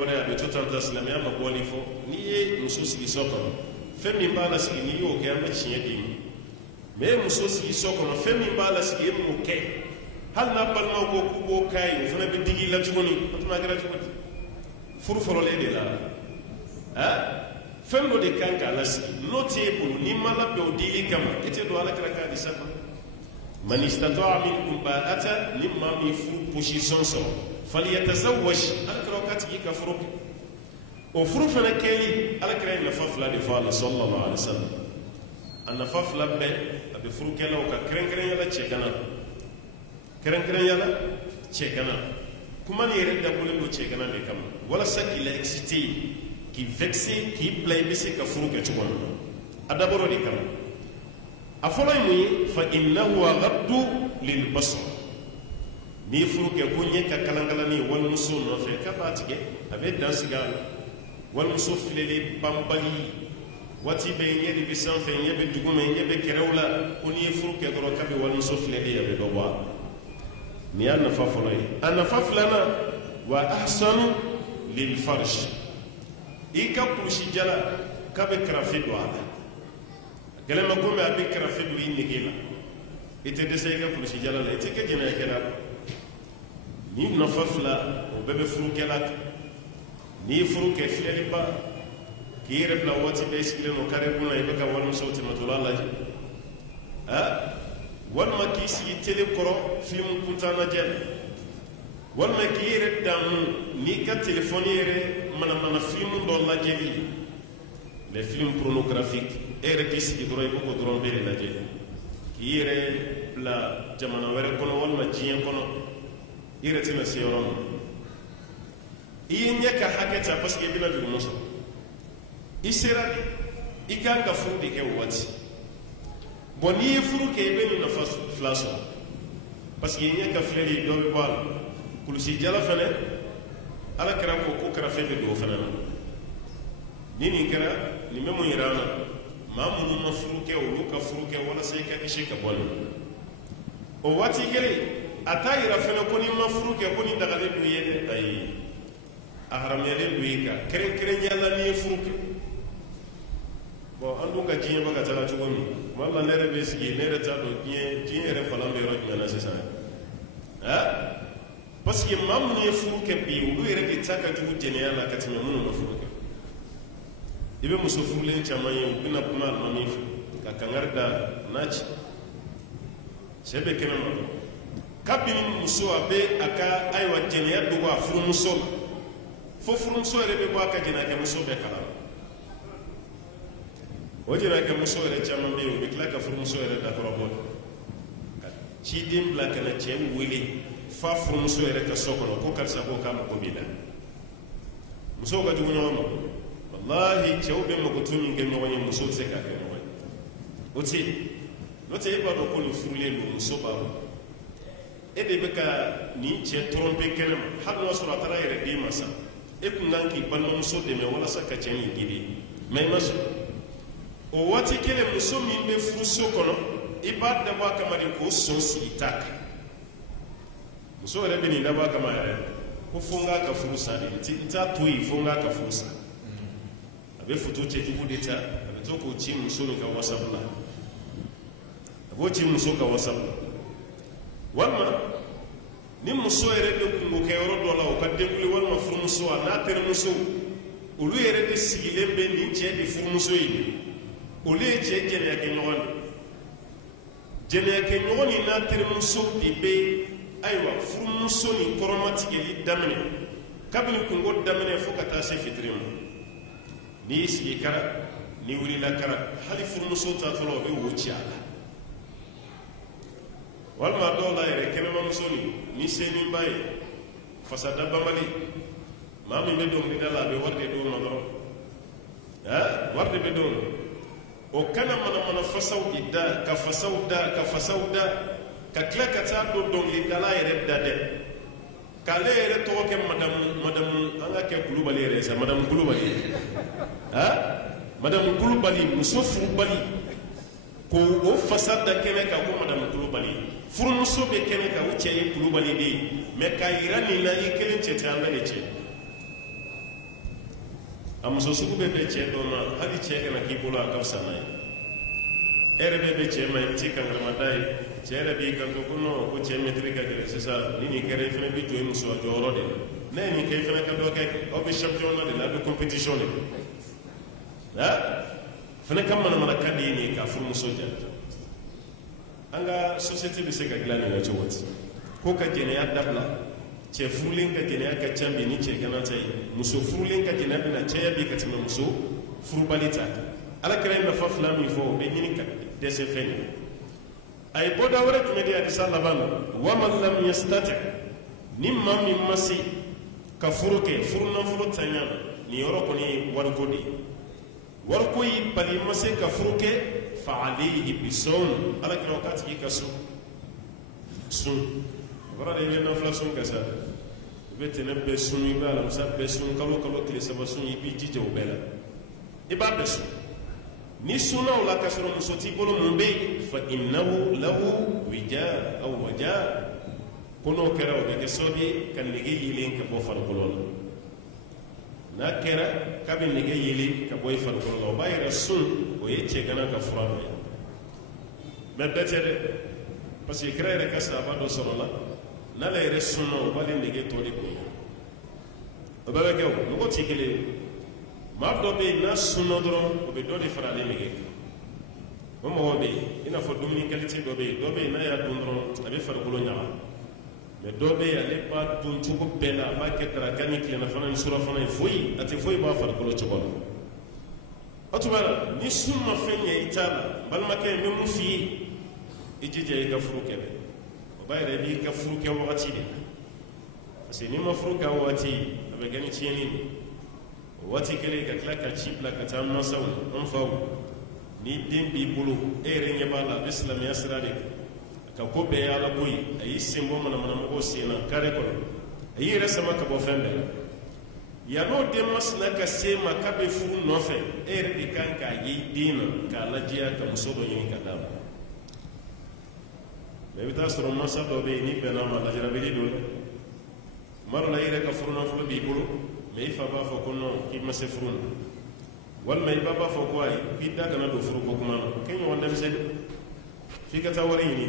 a bɛ to tan ta silamɛya ma bɔli fɔ n'i ye muso sigi so kɔnɔ fɛn min b'a la sigi n'i y'o kɛ an bɛ tiɲɛ d'i ma mais muso sigi so kɔnɔ fɛn min b'a la sigi e m'o kɛ hali n'a balimaw ko k'u b'o k'a ye o fana bɛ digi i la tuguni o tuma kɛra cogo di furu fɔlɔlen de la fɛn dɔ de kan k'a lasigi n'o t'e bolo n'i ma labɛn o dili kama e tɛ don Alakira ka hadisa kɔnɔ man istata'a minkum ba'atan ni maa min furu position sɔrɔ falyatazawwaj Alakira ka tigi ka furu o furu fana kɛli Alakira ye nafa fila de fɔ a la sallallahu alaihi wasallam a nafa fila bɛɛ a bɛ furukɛlaw ka kɛrɛnkɛrɛnyala cɛgana kɛrɛnkɛrɛnyala cɛgana kuma ni yɛrɛ dabɔlen don cɛgana de kama walasa k'i la exciter k'i vexer k'i bila i bɛ se ka furu kɛ cogo min na a dabɔra de kama a fɔlɔ ye mun ye fa innahu aghaddu lil basar n'i furu kɛ ko ɲɛ ka kalankalani walimuso nɔfɛ k'a b'a tigɛ a bɛ dan sigi a la walimuso filɛli banbali waati bɛɛ ɲɛ de bɛ sanfɛ ɲɛ bɛ duguma ɲɛ bɛ kɛrɛw la ko n'i ye furu kɛ dɔrɔn k'a bɛ walimuso filɛli a bɛ dɔ bɔ a la nin y'a nafa fɔlɔ ye a nafa filanan wa ahsanu lil farj i ka kulusi jala k'a bɛ karafe don a la gɛlɛma komi a bɛ karafe don i nege la i tɛ dɛsɛ i ka kulusi jala la i tɛ kɛ jɛnɛyakɛla la ni nafa fila o bɛɛ bɛ furukɛla kan n'i ye furu kɛ filɛliba k'i yɛrɛ bila waati bɛɛ sigilen don kare kunna i bɛ ka walimusow tɛmɛtɔla lajɛ walima k'i sigi tele kɔrɔ filimu kuntan lajɛ walima k'i yɛrɛ damu n'i ka telefɔni yɛrɛ manamana filimu dɔ lajɛli les films pornographiques e yɛrɛ k'i sigi dɔrɔn i b'o dɔrɔn bɛɛ de lajɛ k'i yɛrɛ bila jamana wɛrɛ kɔnɔ walima diɲɛ kɔnɔ i yɛrɛ tɛna se yɔrɔ ma i ye ɲɛ ka hakɛ ta parce que i bɛna juguman sɔrɔ i sera de i kan ka furu de kɛ o waati bon n'i ye furu kɛ i bɛ nin nafa fila sɔrɔ parce que i ɲɛ ka filɛli dɔ bɛ bɔ a la kulusi jala fana Alakira ko karafe bɛ don o fana na ni nin kɛra nin bɛ mun yira an na maa minnu ma furu kɛ olu ka furu kɛ walasa i ka kisi ka bɔ nin o waati kelen a t'a yira fana ko n'i ma furu kɛ ko nin dagalen don i ye dɛ ayi a haramuyalen don i kan kɛrɛnkɛrɛnnenya la n'i ye furu kɛ bon an dun ka diɲɛ bɛ ka taga cogo min tuma dɔ la ne yɛrɛ bɛ sigi ne yɛrɛ t'a dɔn diɲɛ yɛrɛ falan bɛ yɔrɔ jumɛn na sisan parce que maa minnu ye furu kɛ bi olu yɛrɛ de ta ka jugu jɛnɛya la ka tɛmɛ minnu ma furu kɛ i bɛ muso furulen caman ye u bɛna kuma alimami fɛ ka kangari da n'a ci cɛ bɛ kɛnɛ ma kabini muso a bɛ a ka ayiwa jɛnɛya dogo a furumuso la fo furumuso yɛrɛ bɛ bɔ a ka jɛnɛyakɛmuso bɛɛ kalama o jɛnɛyakɛmuso yɛrɛ caman bɛ yen u bɛ tila ka furumuso yɛrɛ dakɔrɔbɔ ka ciden bila ka na cɛ wele fa furumuso yɛrɛ ka so kɔnɔ ko karisa ko k'a mago b'i la musow ka jugu ɲɔgɔn ma wallahi cɛw bɛ magoto min kɛ ɲɔgɔn ye musow tɛ se k'a kɛ ɲɔgɔn ye o tɛ yen n'o tɛ e b'a dɔn ko nin furulen don muso b'a dɔn e de bɛ ka nin cɛ trompe kɛnɛ ma hali n'a sɔrɔ a taara yɛrɛ den ma sa e kun kan k'i balimamuso dɛmɛ walasa ka cɛ nin gidi mais i ma sɔn o waati kelen muso min bɛ furuso kɔnɔ i b'a dabɔ a kama de k'o sɔn sigi t'a kan muso yɛrɛ bɛ nin dabɔ a kama yɛrɛ ko fo n k'a ka furu sa de n t'a to yen fo n k'a ka furu sa a bɛ foto cɛjugu de ta a bɛ to k'o ci muso min ka whatsapp la a b'o ci muso ka whatsapp la walima ni muso yɛrɛ bɛ kungo kɛ yɔrɔ dɔ la o ka denkuli walima furumuso a n'a terimuso olu yɛrɛ de sigilen bɛ nin cɛ de furumuso ye olu ye cɛ jɛnɛyakɛ ɲɔgɔn de jɛnɛyakɛ ɲɔgɔn ni n'a terimuso de bɛ ayiwa furumuso ni kɔrɔmatigɛli daminɛ kabini kungo daminɛ fo ka taa se fitiri ma n'i y'i sigi kara n'i wulila kara hali furumuso taatɔla o bɛ wo ci a la walima dɔw la yɛrɛ kɛnɛmamuso ni seninba ye fasada banbali maa min bɛ dɔnkilida la a bɛ wari de d'o ma dɔrɔn wari de bɛ d'o ma o kana manamana fasaw de da ka fasaw da ka fasaw da ka tila ka taa don dɔnkilidala yɛrɛ da dɛ k'ale yɛrɛ tɔgɔ kɛ madamu an ka kɛ kulubali yɛrɛ sa madamu kulubali madamu kulubali muso furubali ko o fasa da kɛnɛ kan ko madamu kulubali furumuso bɛ kɛnɛ kan o cɛ ye kulubali de ye mais k'a yira nin na i kelen cɛ tɛ an bɛɛ de cɛ amuso sugu be cɛ dɔ ma hali cɛ kana k'i bolo a ka fisa n'a ye e yɛrɛ bɛ cɛ ma i bɛ t'i kankaramada ye cɛ yɛrɛ b'i kanto ko non ko cɛ mɛtiri ka gɛrɛ sisan ni nin kɛra i fana bɛ jɔ i muso a jɔyɔrɔ de la n'a ye nin kɛ i fana ka dɔ kɛ aw bɛ champion de la aw bɛ compétition de la fana ka manamana ka di nin ka furumuso diya an ka société bɛ se ka dilan nin na cogo di ko ka jɛnɛya dabila cɛ furulen ka jɛnɛya ka ca bi ni cɛ gana ta ye muso furulen ka jɛnɛya bɛ na cɛya bi ka tɛmɛ muso furubali ta ala kɛra ye nafa fila min fɔ o bɛ ɲini ka dɛsɛ fɛn ye a ye bɔda wɛrɛ jumɛn de hadisa laban na wa man lam yastati ni maa min ma se ka furu kɛ furunafolo tanya nin yɔrɔ kɔni ye wariko de ye wariko y'i bali ma se ka furu kɛ fa alayhi bisawm ala kɛra o k'a tigi ka sun wara de bɛ nafila sun ka sa i bɛ tɛnɛ bɛɛ sun i bɛ alamisa bɛɛ sun kalo kalo tile saba sun i b'i jija o bɛɛ la i b'a bɛɛ sun ni sunna o la ka sɔrɔ muso t'i bolo mun bɛ yen fa innahu lahu wija aw waja ko n'o kɛra o bɛ kɛ sababu ye ka nege yelen ka bɔ farikolo la n'a kɛra k'a bɛ nege yelen ka bɔ i farikolo la o b'a yɛrɛ sun o ye cɛ gana ka fura dɔ ye mɛ bɛɛ tɛ dɛ parce que kira yɛrɛ ka sahaba dɔ sɔrɔ la n'ala yɛrɛ sunna o b'ale nege tɔ de bonya o bɛɛ bɛ kɛ o mɔgɔ tɛ kelen ye maa dɔ bɛ yen n'a sunna dɔrɔn o bɛ dɔ de fara ale nege kan o mɔgɔ bɛ yen i n'a fɔ dumuni qualité dɔ bɛ yen n'a y'a dun dɔrɔn a bɛ farikolo ɲaga mɛ dɔ bɛ yen ale b'a dun cogo bɛɛ la a b'a kɛ daraka ni tilelafana ni surafana ye foyi a tɛ foyi b'a farikolo cogo la o tuma na ni sun ma fɛn ɲɛ i t'a la balimakɛ n bɛ mun f'i ye i jija i ka furu kɛ dɛ o b'a yɛrɛ i b'i ka furu kɛ wagati de parce que n'i ma furu kɛ wagati a bɛ kɛ ni tiɲɛni de o waati kelen ka tila ka ci bila ka taa mansaw an faw ni den b'i bolo e yɛrɛ ɲɛ b'a la a bɛ silamɛya sira de kan ka ko bɛɛ ye ala ko ye a y'i sen bɔ manamanamɔgɔw sen na kare kɔnɔ a y'i yɛrɛ sama ka bɔ fɛn bɛɛ la yan'o den masina ka se ma k'a bɛ furu nɔfɛ e yɛrɛ de kan k'a ye i den na k'a lajɛya ka muso dɔ ɲini ka d'a ma mɛ i bɛ taa sɔrɔ mansa dɔ bɛ yen n'i bɛnna ma lajarabili don dɛ tuma dɔ la i yɛrɛ ka furunafolo b'i bolo mɛ i fa b'a fɔ ko non k'i ma se furu na walima i ba b'a fɔ ko ayi k'i da kana don furu ko kuma na k'e ɲɔgɔn denmisɛnnin f'i ka taa wari ɲini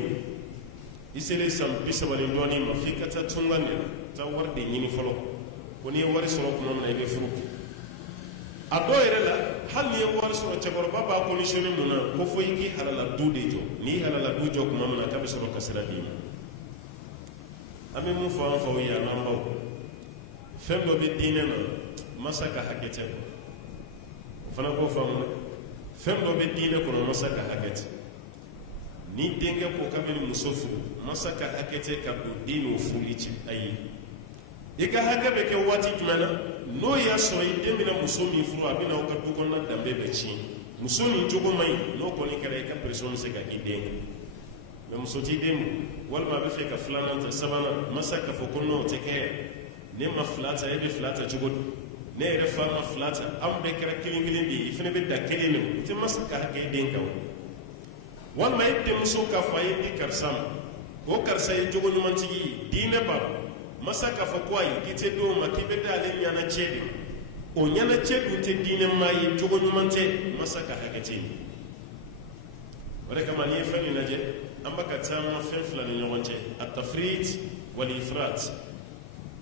i selen san 30 ni dɔɔnin ma f'i ka taa tunga de la taa wari de ɲini fɔlɔ ko n'i ye wari sɔrɔ tuma min na i bɛ furu a dɔw yɛrɛ la hali n'i ye wari sɔrɔ cɛkɔrɔba b'a conditionné mun na ko fo i k'i halala du de jɔ n'i halala du jɔ tuma min na k'a bɛ sɔrɔ ka sira d'i ma an bɛ mun fɔ an faw ye an n'an baw fɛn dɔ bɛ diinɛ na masa ka hakɛ tɛ o fana k'o faamu dɛ fɛn dɔ bɛ diinɛ kɔnɔ masa ka hakɛ tɛ ni denkɛ ko k'a bɛ muso furu masa ka hakɛ tɛ ka don den n'o furu ci a ye i ka hakɛ bɛ kɛ waati jumɛn na n'o y'a sɔrɔ i den bɛna muso min furu a bɛna aw ka du kɔnɔna danbe bɛ tiɲɛ muso nin jogo man ɲi n'o kɔni kɛra i ka pression bɛ se ka i den kan mɛ muso t'i den bolo walima a bɛ fɛ ka filanan ta sabanan masa k'a fɔ ko n'o tɛ kɛ ne ma fila ta e bɛ fila ta cogo di ne yɛrɛ fa ma fila ta an bɛɛ kɛra kelen kelen de ye i fana bɛ da kelen de o tɛ masa ka hakɛ i den kan walima e denmuso k'a fɔ a ye di karisa ma o karisa ye jogo ɲumantigi ye diinɛ b'a la masa k'a fɔ ko ayi k'i tɛ d'o ma k'i bɛ da ale ɲɛnacɛ de o ɲɛnacɛ dun tɛ diinɛ maa ye jogo ɲuman tɛ masa ka hakɛ tɛ yen o de kama n'i ye fɛn min lajɛ an bɛ ka taama fɛn fila ni ɲɔgɔn cɛ a tafrit wal ifrat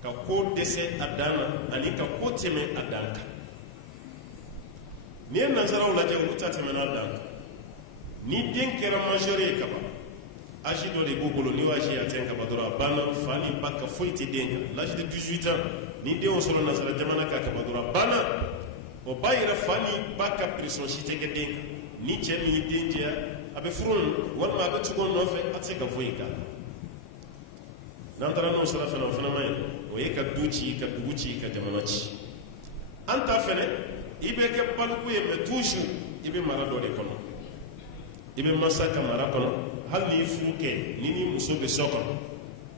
ka ko dɛsɛ a dan na ani ka ko tɛmɛ a dan kan n'i ye nansaraw lajɛ olu ta tɛmɛna a dan kan ni den kɛra majeur ye kaban âge dɔ de b'u bolo ni âge ye atteint kaban dɔrɔn a banna fa ni ba ka foyi tɛ den kan l'âge de 18 ans ni den y'o sɔrɔ nansara jamana kan kaban dɔrɔn a banna o b'a yɛrɛ fa ni ba ka pression si tɛ kɛ den kan ni cɛ min ye den jɛya a bɛ furu walima a bɛ tugu nɔfɛ a tɛ se ka foyi k'a la n'an taara n'o sira fana o fana ma ɲi o ye ka du ci ka dugu ci ka jamana ci an ta fɛnɛ i bɛ kɛ baliku ye mɛ toujours i bɛ mara dɔ de kɔnɔ i bɛ masa ka mara kɔnɔ hali n'i furu kɛ ni muso bɛ so kɔnɔ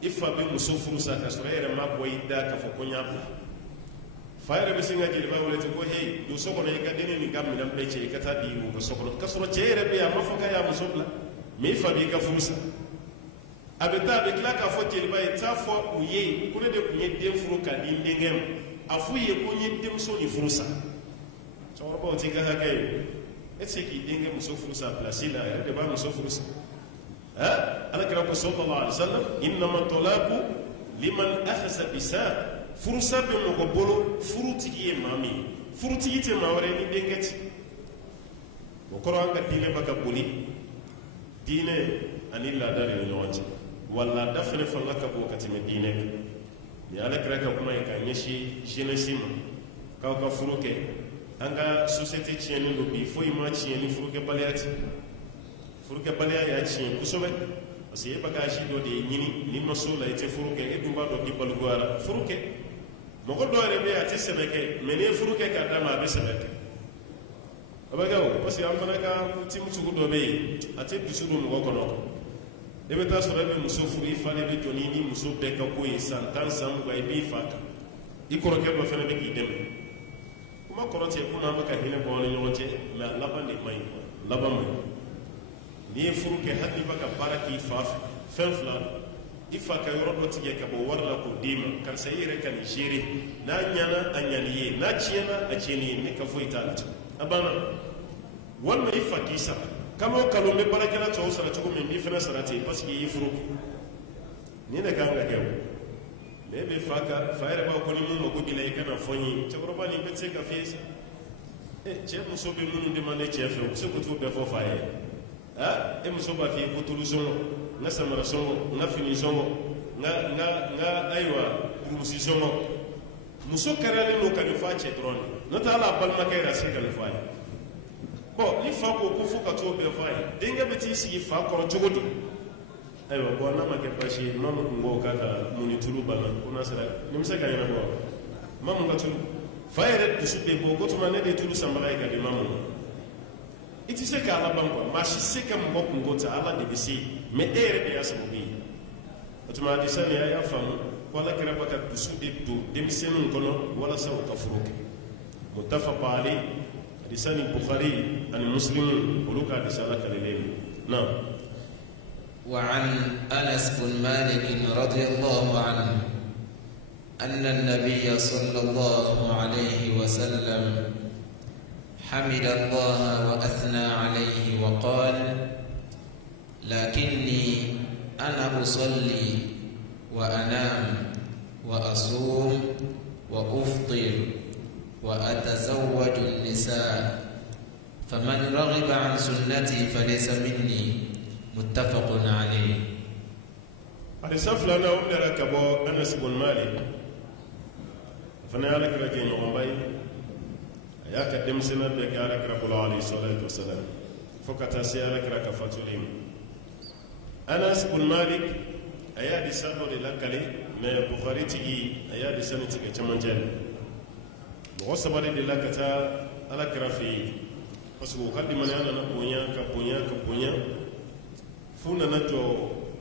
i fa bɛ muso furu sa ka sɔrɔ e yɛrɛ ma bɔ i da k'a fɔ ko n y'a bila fa yɛrɛ bɛ se ka jeliba wele ten ko hey don so kɔnɔ i ka denni nin ka minɛn bɛɛ cɛ i ka taa di o ka so kɔnɔ k'a sɔrɔ cɛ yɛrɛ bɛ yen a ma fɔ k'a y'a muso bila mɛ i fa b'i ka furu sa a bɛ taa a bɛ tila k'a fɔ jeliba ye taa fɔ u ye ko ne de tun ye den furu k'a di n denkɛ ma a f'u ye ko n ye denmuso nin furu sa cɛkɔrɔbaw ti ka hakɛ ye e tɛ se k'i denkɛ muso furu sa place la yɛrɛ de b'a muso furu sa alakira ko sallallahu alaihi wasallam innama talaqu liman akhasa bisa furusa bɛ mɔgɔ bolo furutigi ye maa min ye furutigi tɛ maa wɛrɛ ni denkɛ ti o kɔrɔ an ka diinɛ ba ka boli diinɛ ani laada de ni ɲɔgɔn cɛ wa laada fana fanga ka bon ka tɛmɛ diinɛ kan ni alakira ka kuma ye k'a ɲɛsin jeunesse ma k'aw ka furu kɛ an ka société tiɲɛnen don bi foyi ma tiɲɛ ni furukɛbaliya tɛ furukɛbaliya y'a tiɲɛ kosɛbɛ parce que e bɛ ka si dɔ de ɲini n'i ma so la i tɛ furu kɛ e dun b'a dɔn k'i balikuya furu kɛ mɔgɔ dɔw yɛrɛ bɛ yen a tɛ sɛbɛ kɛ mɛ n'i ye furu kɛ k'a d'a ma a bɛ sɛbɛ kɛ a bɛ kɛ o parce que an fana ka timu sugu dɔ bɛ yen a tɛ dusu don mɔgɔ kɔnɔ e bɛ taa sɔrɔ e bɛ muso furu i fa de bɛ jɔ ni muso bɛɛ ka ko ye san 10 san 20 i b'i fa kan i kɔrɔkɛ dɔ fana bɛ k'i dɛmɛ kuma kɔrɔ tɛ ko n'an bɛ ka hinɛ bɔ aw ni ɲɔgɔn cɛ mɛ a laban de man ɲi laban man ɲi n'i ye furu kɛ hali n'i bɛ ka baara k'i fa fɛ fɛn fila i fa ka yɔrɔ dɔ tigɛ ka bɔ wari la k'o d'i ma karisa i yɛrɛ ka nin gérer n'a ɲana a ɲani ye n'a tiɲɛna a tiɲɛni ye ne ka foyi t'a la a banna walima i fa k'i sara kalo o kalo n bɛ baarakɛla tɔw sara cogo min n b'i fana sara ten parce que i y'i furu nin de kan ka kɛ o mɛ e bɛ fa yɛrɛ b'a ko ni mun mako b'i la i kana fɔ n ye cɛkɔrɔba nin bɛɛ tɛ se ka f'i ye sa cɛ muso bɛ minnu demande cɛ fɛ u bɛ se k'o t'o bɛɛ fɔ fa ye e muso b'a f'i ye ko tulu sɔngɔ n ka samara sɔngɔ n ka fini sɔngɔ n ka ayiwa kurusi sɔngɔ muso kɛrɛlen don ka nin fɔ a cɛ dɔrɔn de n'o tɛ hali a balimakɛ yɛrɛ a se ka nin fɔ a ye bɔn ni fa ko ko fo ka t'o bɛɛ fɔ a ye denkɛ bɛ t'i sigi fa kɔrɔ cogo di ayiwa bɔn n'a ma kɛ baasi ye maa min tun ko k'a ka mun ni tulu banna ko n'a sera ni bɛ se ka ɲɛnabɔ maa mun ka tulu fa yɛrɛ dusu bɛ bɔ ko tuma ne de tulu sanbaga ye ka di maa mun ma i tɛ se k'a laban kuwa maa si se ka mɔgɔ kungo ta ala de bɛ se mɛ e yɛrɛ de y'a sababu ye o tuma hadisa nin a y'a faamu ko ala kɛra bɛ ka dusu de don denmisɛnninw kɔnɔ walasa u ka furu kɛ mutafaqa alayhi hadisa ni Bukhari ani Muslim olu ka hadisa la kalelen na. وعن أنس بن مالك رضي الله عنه أن النبي صلى الله عليه وسلم حمد الله وأثنى عليه وقال لكني أنا أصلي وأنام وأصوم وأفطر وأتزوج النساء فمن رغب عن سنتي فليس مني متفق عليه. حديث فلان أولى كبو أنس بن مالك فنالك رجل يومي يا كدم سنة بكارك رب الله عليه الصلاة والسلام فكتا سيالك ركفتلهم أنس بن مالك أيا دي سنة للكالي ما بخاري تيجي أيا دي سنة تيجي تمانجل وصبر دي لكتا على كرافي فسبو قد من أنا نبونيا كبونيا فونا نجو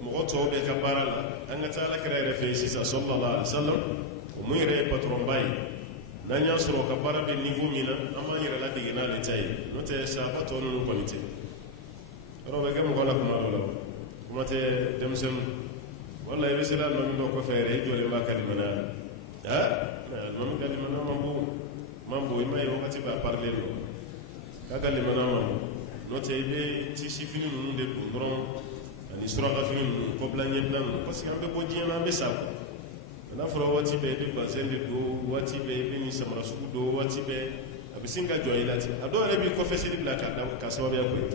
مغطو بك بارالا أنك تعالى كرافي في سيسا صلى الله عليه وسلم وميري بطرون باي nanya sɔrɔ ka baara bɛ niveau min na an b'an yɛrɛ ladege n'ale ta ye n'o tɛ sahaba tɔ ninnu kɔni tɛ yɔrɔ bɛ kɛ mɔgɔ la kuma dɔ la kuma tɛ denmisɛnninw wala i bɛ se la nɔmi dɔ kɔfɛ yɛrɛ i jɔlen b'a kalimanaya la nɔmi kalimanaya man bon i ma ye wagati b'a parler don k'a kalimanaya man bon n'o tɛ i bɛ tisi fini ninnu de don dɔrɔn ani suraka fini ninnu kɔbila ɲɛbila ninnu parce que an bɛ bɔ diɲɛ na an bɛ sa n'a fɔra waati bɛɛ i bɛ bazɛn de don waati bɛɛ i bɛ nin samara sugu don waati bɛɛ a bɛ sin ka jɔ i la ten a dɔw yɛrɛ b'i kɔfɛ seli bila ka sababuya k'o ye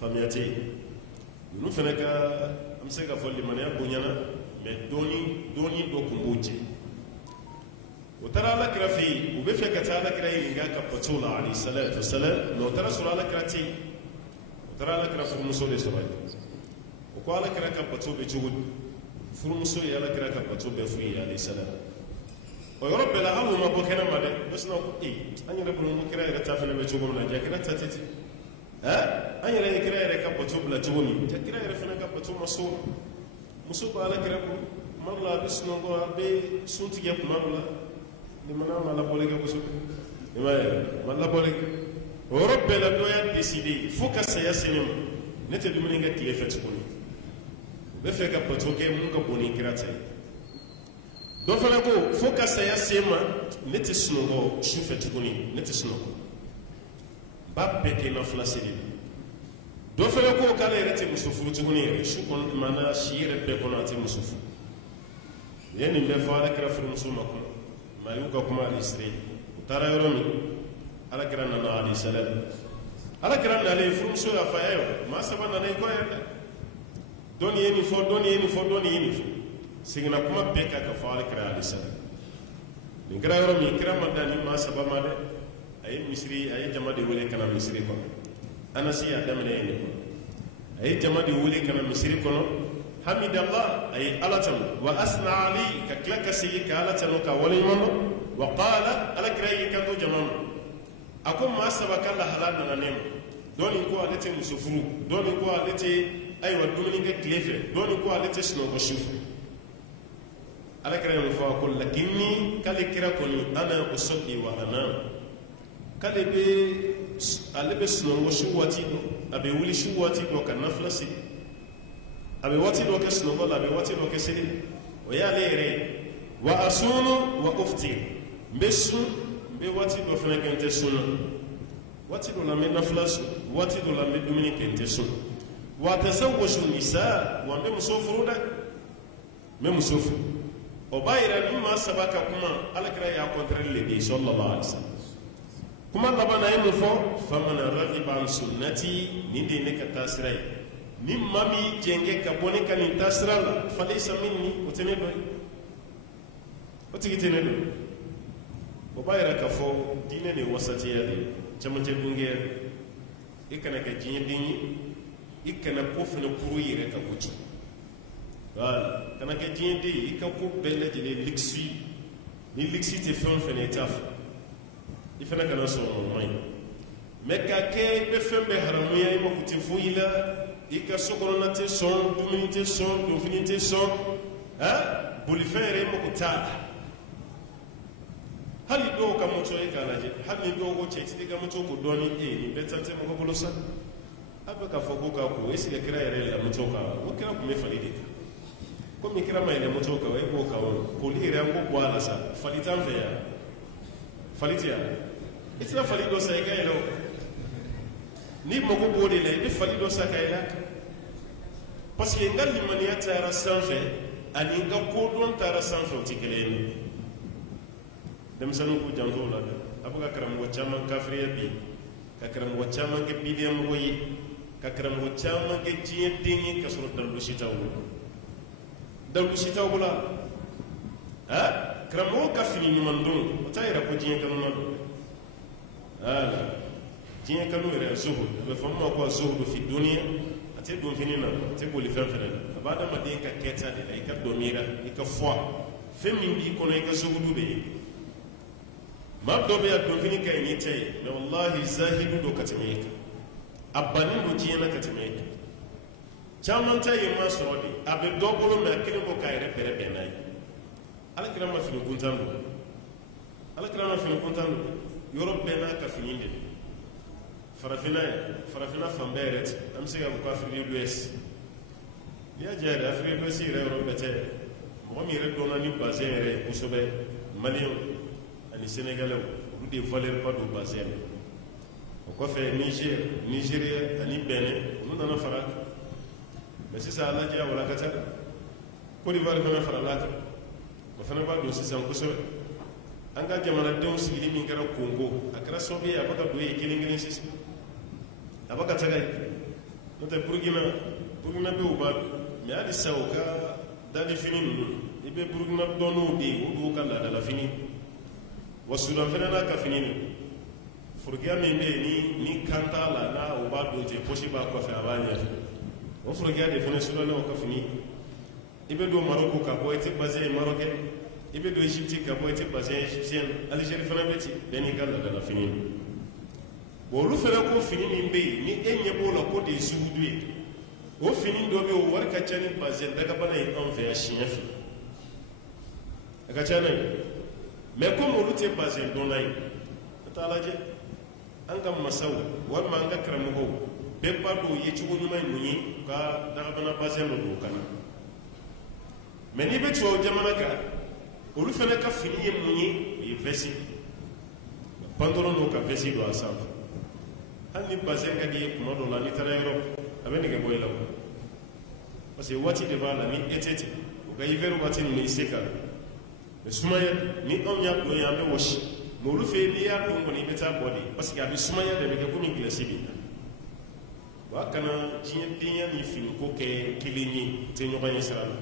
faamuya tɛ yen ninnu fana ka an bɛ se ka fɔ limaniya bonyana mɛ dɔɔni dɔ tun b'o cɛ o taara alakira fɛ yen u bɛ fɛ ka taa alakira ɲininka ka bato la alayhi salatu wasalam mɛ o taara sɔrɔ alakira tɛ yen o taara alakira furumuso de sɔrɔ yen o ko alakira ka bato bɛ cogo di furumuso ye alakira ka bato bɛɛ f'u ye alayhi salam o yɔrɔ bɛɛ la hali o ma bɔ kɛnɛ ma dɛ bɛɛ sinna ko an yɛrɛ bolo ko kira yɛrɛ ta fana bɛ cogo min na ja kira ta tɛ ten an yɛrɛ ye kira yɛrɛ ka bato bila cogo min ja kira yɛrɛ fana ka bato ma so muso bɛ alakira ko kuma dɔ la a bɛ sunɔgɔ a bɛ sun tigɛ kuma dɔ la limana ma labɔli kɛ kosɛbɛ i m'a ye ma labɔli kɛ o yɔrɔ bɛɛ la dɔ y'a décidé fo ka saya se ne ma ne tɛ dumuni kɛ tile fɛ tuguni bɛ fɛ ka bato kɛ mun ka bon ni kira ta ye dɔ fana ko fo ka saya se ma ne tɛ sunɔgɔ su fɛ tuguni ne tɛ sunɔgɔ ba bɛɛ kɛ nafila seli dɔ fana ko k'ale yɛrɛ tɛ muso furu tuguni yɛrɛ su kɔnɔ maana si yɛrɛ bɛɛ kɔnɔ a tɛ muso furu ye nin bɛɛ fɔ alakira furumuso ma kɔnɔ maa y'u ka kuma alisire u taara yɔrɔ min alakira nana alisalam alakira nalen furumuso y'a fɔ a ye maa saba nana i kɔ yɛrɛ dɛ dɔnni ye nin fɔ dɔnni ye nin fɔ dɔnni ye nin fɔ seginna kuma bɛɛ kan ka fɔ alakira alisalam nin kɛra yɔrɔ min kira ma dan ni maa saba ma dɛ a ye misiri a ye jama de wele ka na misiri kɔnɔ anasi y'a daminɛ yen de kɔnɔ a ye jama de wele ka na misiri kɔnɔ hamidallah a ye ala tanu wa asna ali ka tila ka segin ka ala tanu ka waleɲuman dɔn wa qala alakira y'i kanto jama ma a ko maa saba ka lahala nana ne ma dɔɔni ko ale tɛ muso furu dɔɔni ko ale tɛ ayiwa dumuni kɛ tile fɛ dɔɔni ko ale tɛ sunɔgɔ su fɛ alakira ye mun fɔ a ko lakinni k'ale kira kɔni ana usalli wa anam k'ale bɛ sunɔgɔ su waati dɔ a bɛ wuli su waati dɔ ka nafila sigi a bɛ waati dɔ kɛ sunɔgɔ la a bɛ waati dɔ kɛ seli o y'ale yɛrɛ ye wa asunu wa uftir n bɛ sun n bɛ waati dɔ fana kɛ n tɛ sun na waati dɔ la n bɛ nafila sun waati dɔ la n bɛ dumuni kɛ n tɛ sun wa tazawwaju nisa wa n bɛ muso furu dɛ n bɛ muso furu o b'a yira ni maa saba ka kuma alakira y'a kɔntɛrɛli le de sallallahu alaihi wa sallam kuma laban a ye mun fɔ faman ragiba an sunnati nin de ye ne ka taasira ye ni maa min jɛngɛ ka bɔ ne ka nin taasira la falaysa minni o tɛ ne dɔ ye o tigi tɛ ne dɔ ye o b'a yira k'a fɔ diinɛ de ye wasatiya de ye camancɛ dungɛya i kana kɛ diɲɛden ye i kana ko fana kuru yɛrɛ ka gosi voilà kana kɛ diɲɛden ye i ka ko bɛɛ lajɛlen ligisi ni ligisi tɛ fɛn o fɛn ye i t'a fɔ i fana kana sɔn o man ɲi mɛ ka kɛ i bɛ fɛn bɛɛ haramuya i mako tɛ foyi la i ka so kɔnɔna tɛ sɔn dumuni tɛ sɔn donfini tɛ sɔn bolifɛn yɛrɛ i mako t'a la hali dɔw ka moto ye k'a lajɛ hali ni dɔw ko cɛ ti ka moto ko dɔɔni nin bɛɛ ta tɛ mɔgɔ bolo sa a bɛ k'a fɔ ko k'a ko est-ce que kira yɛrɛ yɛlɛ moto kan o kira tun bɛ fali de kan komi kira ma yɛlɛ moto kan e b'o kan o koli yɛrɛ an ko bɔ a la sa fali t'an fɛ yan fali tɛ yan i tɛna fali dɔ sa i ka yɛlɛ o ni mago b'o de la i bɛ fali dɔ sa ka yɛlɛ a kan parce que n ka limaniya taara sanfɛ ani n ka kodɔn taara sanfɛ o tɛ kelen ye denmisɛnninw k'u janto o la dɛ a bɛ ka karamɔgɔ caman kafiriya bi ka karamɔgɔ caman kɛ bidiyamɔgɔ ye ka karamɔgɔ caman kɛ diɲɛden ye ka sɔrɔ dalilu si t'aw bolo dalilu si t'aw bolo karamɔgɔ ka fini ɲuman don o t'a yira ko diɲɛ kanu ma don voilà diɲɛ kanu yɛrɛ zuhud a bɛ fɔ min ma ko zuhudu fi duniya a tɛ don fini na a tɛ boli fɛn fɛnɛ na a b'a adamaden ka kɛta de la i ka dɔ miira i ka foi fɛn min b'i kɔnɔ i ka zuhudu bɛ yen maa dɔ bɛ yan donfini ka ɲi n'i tɛ ye mɛ walahi zahidu don ka tɛmɛ e kan a bannen don diɲɛ na ka tɛmɛ e kan caman ta ye maa sɔrɔ de a bɛ dɔ bolo mɛ a kelen bɔ k'a yɛrɛ bɛrɛ bɛn n'a ye alakira ma fini kuntan don alakira ma fini kuntan don yɔrɔ bɛɛ n'a ka fini de farafina fan bɛɛ yɛrɛ tɛ an bɛ se ka fɔ ko afiriki de l'ouest n'i y'a jɛ yɛrɛ afiriki de l'ouest yɛrɛ yɔrɔ bɛɛ tɛ mɔgɔ min yɛrɛ dɔnna ni bazɛn yɛrɛ ye kosɛbɛ maliyɛnw ani sénégalais olu de valeur ba don bazɛn na o kɔfɛ nigéria ani benin olu nana fara a kan mɛ sisan a lajɛ a walakata côte d'ivoire fana farala a kan o fana b'a don sisan kosɛbɛ an ka jamanadenw sigili min kɛra kongo a kɛra sababu ye a bɛ ka don yen kelen kelen sisan a bɛ ka taga yen n'o tɛ burukina bɛ o b'a don mɛ hali sisan o ka dalifini ninnu i bɛ burukina dɔnniw de ye o don ka laadalafini wa sudan fana n'a ka fini ninnu forokiya min bɛ yen ni kan t'a la n'a o b'a don ten posi b'a kɔfɛ a b'a ɲɛfɛ o forokiya de fana sudanɛw ka fini i bɛ don maroko ka bɔ i tɛ bazɛn ye marokɛn i bɛ don Égypte ka bɔ i tɛ bazɛn ye égyptienne Algérie fana bɛ ten bɛɛ n'i ka laadala fini bon olu fana ko fini min bɛ yen ni e ɲɛ b'o la ko de ye zuhudu ye o fini dɔ bɛ yen o wari ka ca ni bazɛn dagabana ye anw fɛ yan siɲɛ fila a ka ca n'a ye mɛ komi olu tɛ bazɛn dɔnna ye ka taa lajɛ an ka masaw walima an ka karamɔgɔw bɛɛ b'a dɔn o ye cogo ɲuman ye mun ye u ka dagabana bazɛn dɔ don o kan na mɛ n'i bɛ tubabu jamana kan olu fana ka fini ye mun ye o ye vɛsi pantalon n'o ka vɛsi don a sanfɛ hali ni bazɛn ka di ye kuma dɔ la n'i taara yɔrɔ a bɛ nɛgɛ bɔ i la parce que waati de b'a la ni e tɛ ten o ka hiver waati ninnu i se ka mɛ sumaya ni anw y'a don ye an bɛ wɔsi mɛ olu fɛ yen n'i y'a don kɔni i bɛ taa bɔ de parce que a bɛ sumaya de bɛ kɛ komi gilasi b'i la wa kana diɲɛdenya ni finiko kɛ kelen ye tɛ ɲɔgɔn ye sira la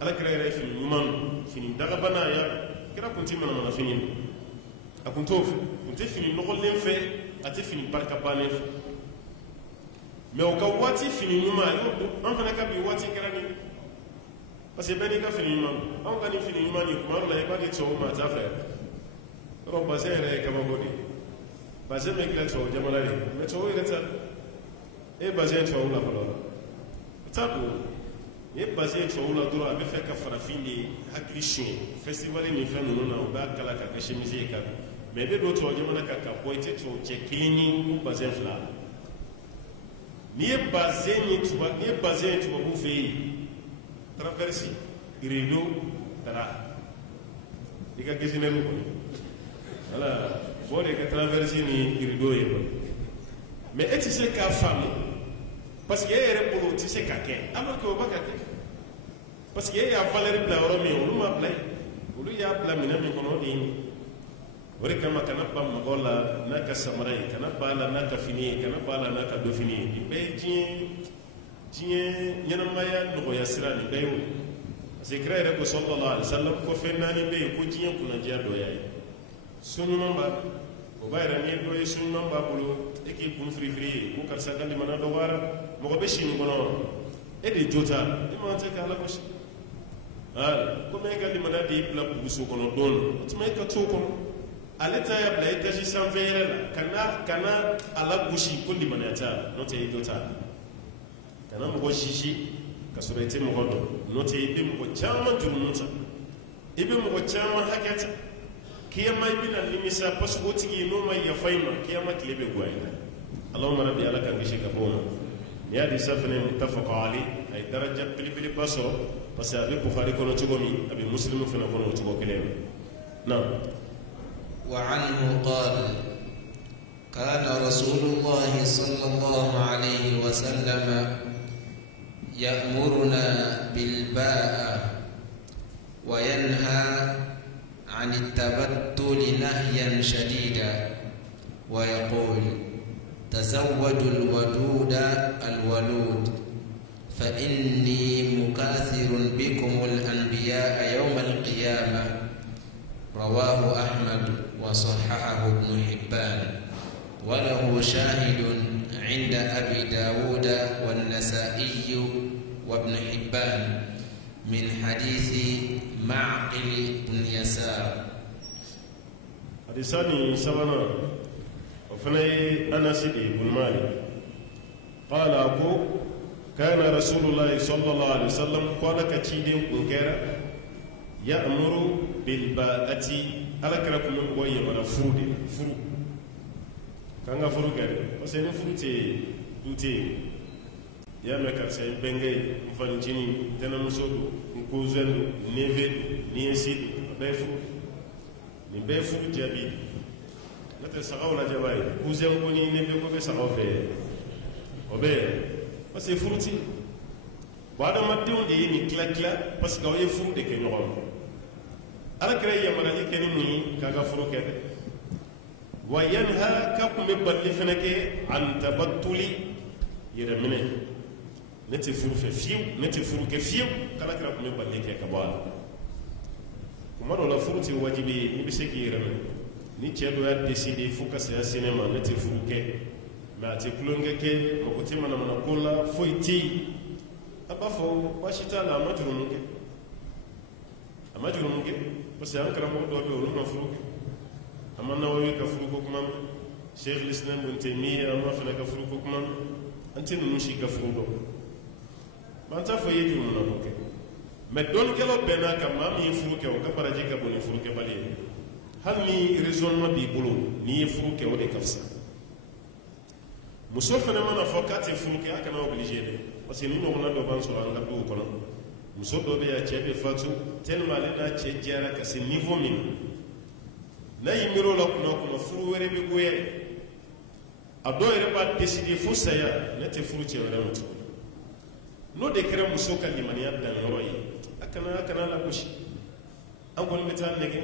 ala kira yɛrɛ fini ɲuman fini dagabana ya kira kun tɛ manamana fini a kun t'o fɛ kun tɛ fini nɔgɔlen fɛ a tɛ fini barika bannen fɛ mɛ o ka waati fini ɲuman an fana ka bi waati kɛra ni parce que bɛɛ n'i ka fini ɲuman anw ka ni fini ɲuman ni kuma dɔ la i b'a di tubabu ma a t'a fɛ yɔrɔ bazɛn yɛrɛ ye kabako de bazɛn bɛ dilan tubabu jamana de mɛ tubabu yɛrɛ t'a e bazɛn tubabu la fɔlɔ o t'a don e bazɛn tubabu la dɔrɔn a bɛ fɛ ka farafin de hakili suɲɛ festival ni fɛn ninnu na o b'a kala ka kɛ chemise ye kan mɛ i bɛ don tubabu jamana kan ka bɔ i tɛ tubabu cɛ kelen ye ko bazɛn fila n'i ye bazɛn ye tubabu fɛ yen traverse rideau dara i ka gesinɛriw kɔni wala bɔ de ka traverse ni rideau ye kɔni mɛ e tɛ se k'a faamu parce que e yɛrɛ bolo o tɛ se ka kɛ alors que o b'a ka kɛ parce que e y'a valeur bila yɔrɔ min olu m'a bila yen olu y'a bila minɛn min kɔnɔ o de ye nin o de kama kana ban mɔgɔ la n'a ka samara ye kana ban a la n'a ka fini ye kana ban a la n'a ka dɔ fini ye nin bɛɛ ye diɲɛ ɲɛnamaya nɔgɔya sira nin bɛɛ y'o parce que kira yɛrɛ ko sallallahu alaihi wasallam ko fɛn naani bɛ yen ko diɲɛ kunnadiya dɔ y'a ye so ɲuman b'a la o b'a yɛrɛ n'i ye dɔ ye so ɲuman b'a bolo e k'i kun firifiri ye ko karisa ka limana dɔgɔyara mɔgɔ bɛ si nin kɔnɔ e de jo t'a la e man tɛ k'ala gosi komi e ka limana de y'i bila buguso kɔnɔ don o tuma e ka t'o kɔnɔ ale ta y'a bila étage sanfɛ yɛrɛ la ka na a la gosi ko limanaya t'a la n'o tɛ e jo t'a la kana mɔgɔ sisi ka sɔrɔ i tɛ mɔgɔ dɔn n'o tɛ i bɛ mɔgɔ caman jurumu ta i bɛ mɔgɔ caman hakɛ ta kiyama i bɛna nimisa parce que o tigi n'o ma yafa i ma kiyama tile bɛ goya i la Allahumma rabbi ala k'an kisi ka bɔ o ma n'i y'a di safɛnɛ muttafaqa alayhi a ye daraja belebeleba sɔrɔ parce que a bɛ Bukhari kɔnɔ cogo min a bɛ Muslim fana kɔnɔ o cogo kelen na. وعنه قال كان رسول الله صلى الله عليه وسلم يأمرنا بالباء وينهى عن التبتل نهيا شديدا ويقول تزودوا الودود الولود فإني مكاثر بكم الأنبياء يوم القيامة رواه أحمد وصححه ابن حبان وله شاهد عند أبي داود والنسائي وابن حبان من حديث معقل بن يسار. حديثاني سبنا وفني أنس بن مالك قال أبو كان رسول الله صلى الله عليه وسلم قال كتيدين كنكرا يأمر بالباءة على كركم ويمر فرود فرو كان فرو كذا بس إنه فرو تي دوتي يا مكاسي بنجي مفانجيني تنامسودو نكوزندو نيفيدو نيسيدو بيفو نبيفو جابي نتا سقاو لا جواي كوزن كوني نيفيدو بسقاو في وبي بس فروتي بعد ما تيون دي نكلا كلا بس كاو يفرو دي كنيوم على كري يمرني كنيمي كاغا فرو كده وينهى كم ببلي فنك عن تبتلي يرمنه نتي فرو فيو نتي فرو كفيو كلا كرا كم ببلي كبال كما لو فروتي واجبي نبسكي يرمنه ni cɛdo ya décidé fo ka saya cinéma ne tɛ furu kɛ mais a tɛ kulonkɛ kɛ mɔgɔ tɛ manamana ko la foyi tɛ yen a b'a fɔ baasi t'a la a ma jurumu kɛ parce que an karamɔgɔ dɔw bɛ yen olu ma furu kɛ a ma Nawawi ka furu ko kuma mɛn Cheikh Islam Ibn Taymiyyah an ma fana ka furu ko kuma mɛn an tɛ ninnu si ka furu dɔn an t'a fɔ i ye jurumu na ko kɛ mais dɔnnikɛlaw bɛɛ n'a kan maa min ye furu kɛ o ka baraji ka bon ni furukɛbali ye hali ni raisonnement b'i bolo n'i ye furu kɛ o de ka fisa muso fana mana fɔ k'a tɛ furu kɛ a kana obligé dɛ parce que ni ɲɔgɔnna dɔ b'an sɔrɔ an ka duw kɔnɔ muso dɔ bɛ yan cɛ bɛ fatu tellement ale n'a cɛ diyara ka se niveau min na n'a y'i miiri o la kuma o kuma furu wɛrɛ bɛ goya a dɔw yɛrɛ b'a décider fo saya ne tɛ furu cɛ wɛrɛ ma tuguni n'o de kɛra muso ka limaniya danyɔrɔ ye a kana lagosi an kɔni bɛ taa nɛgɛ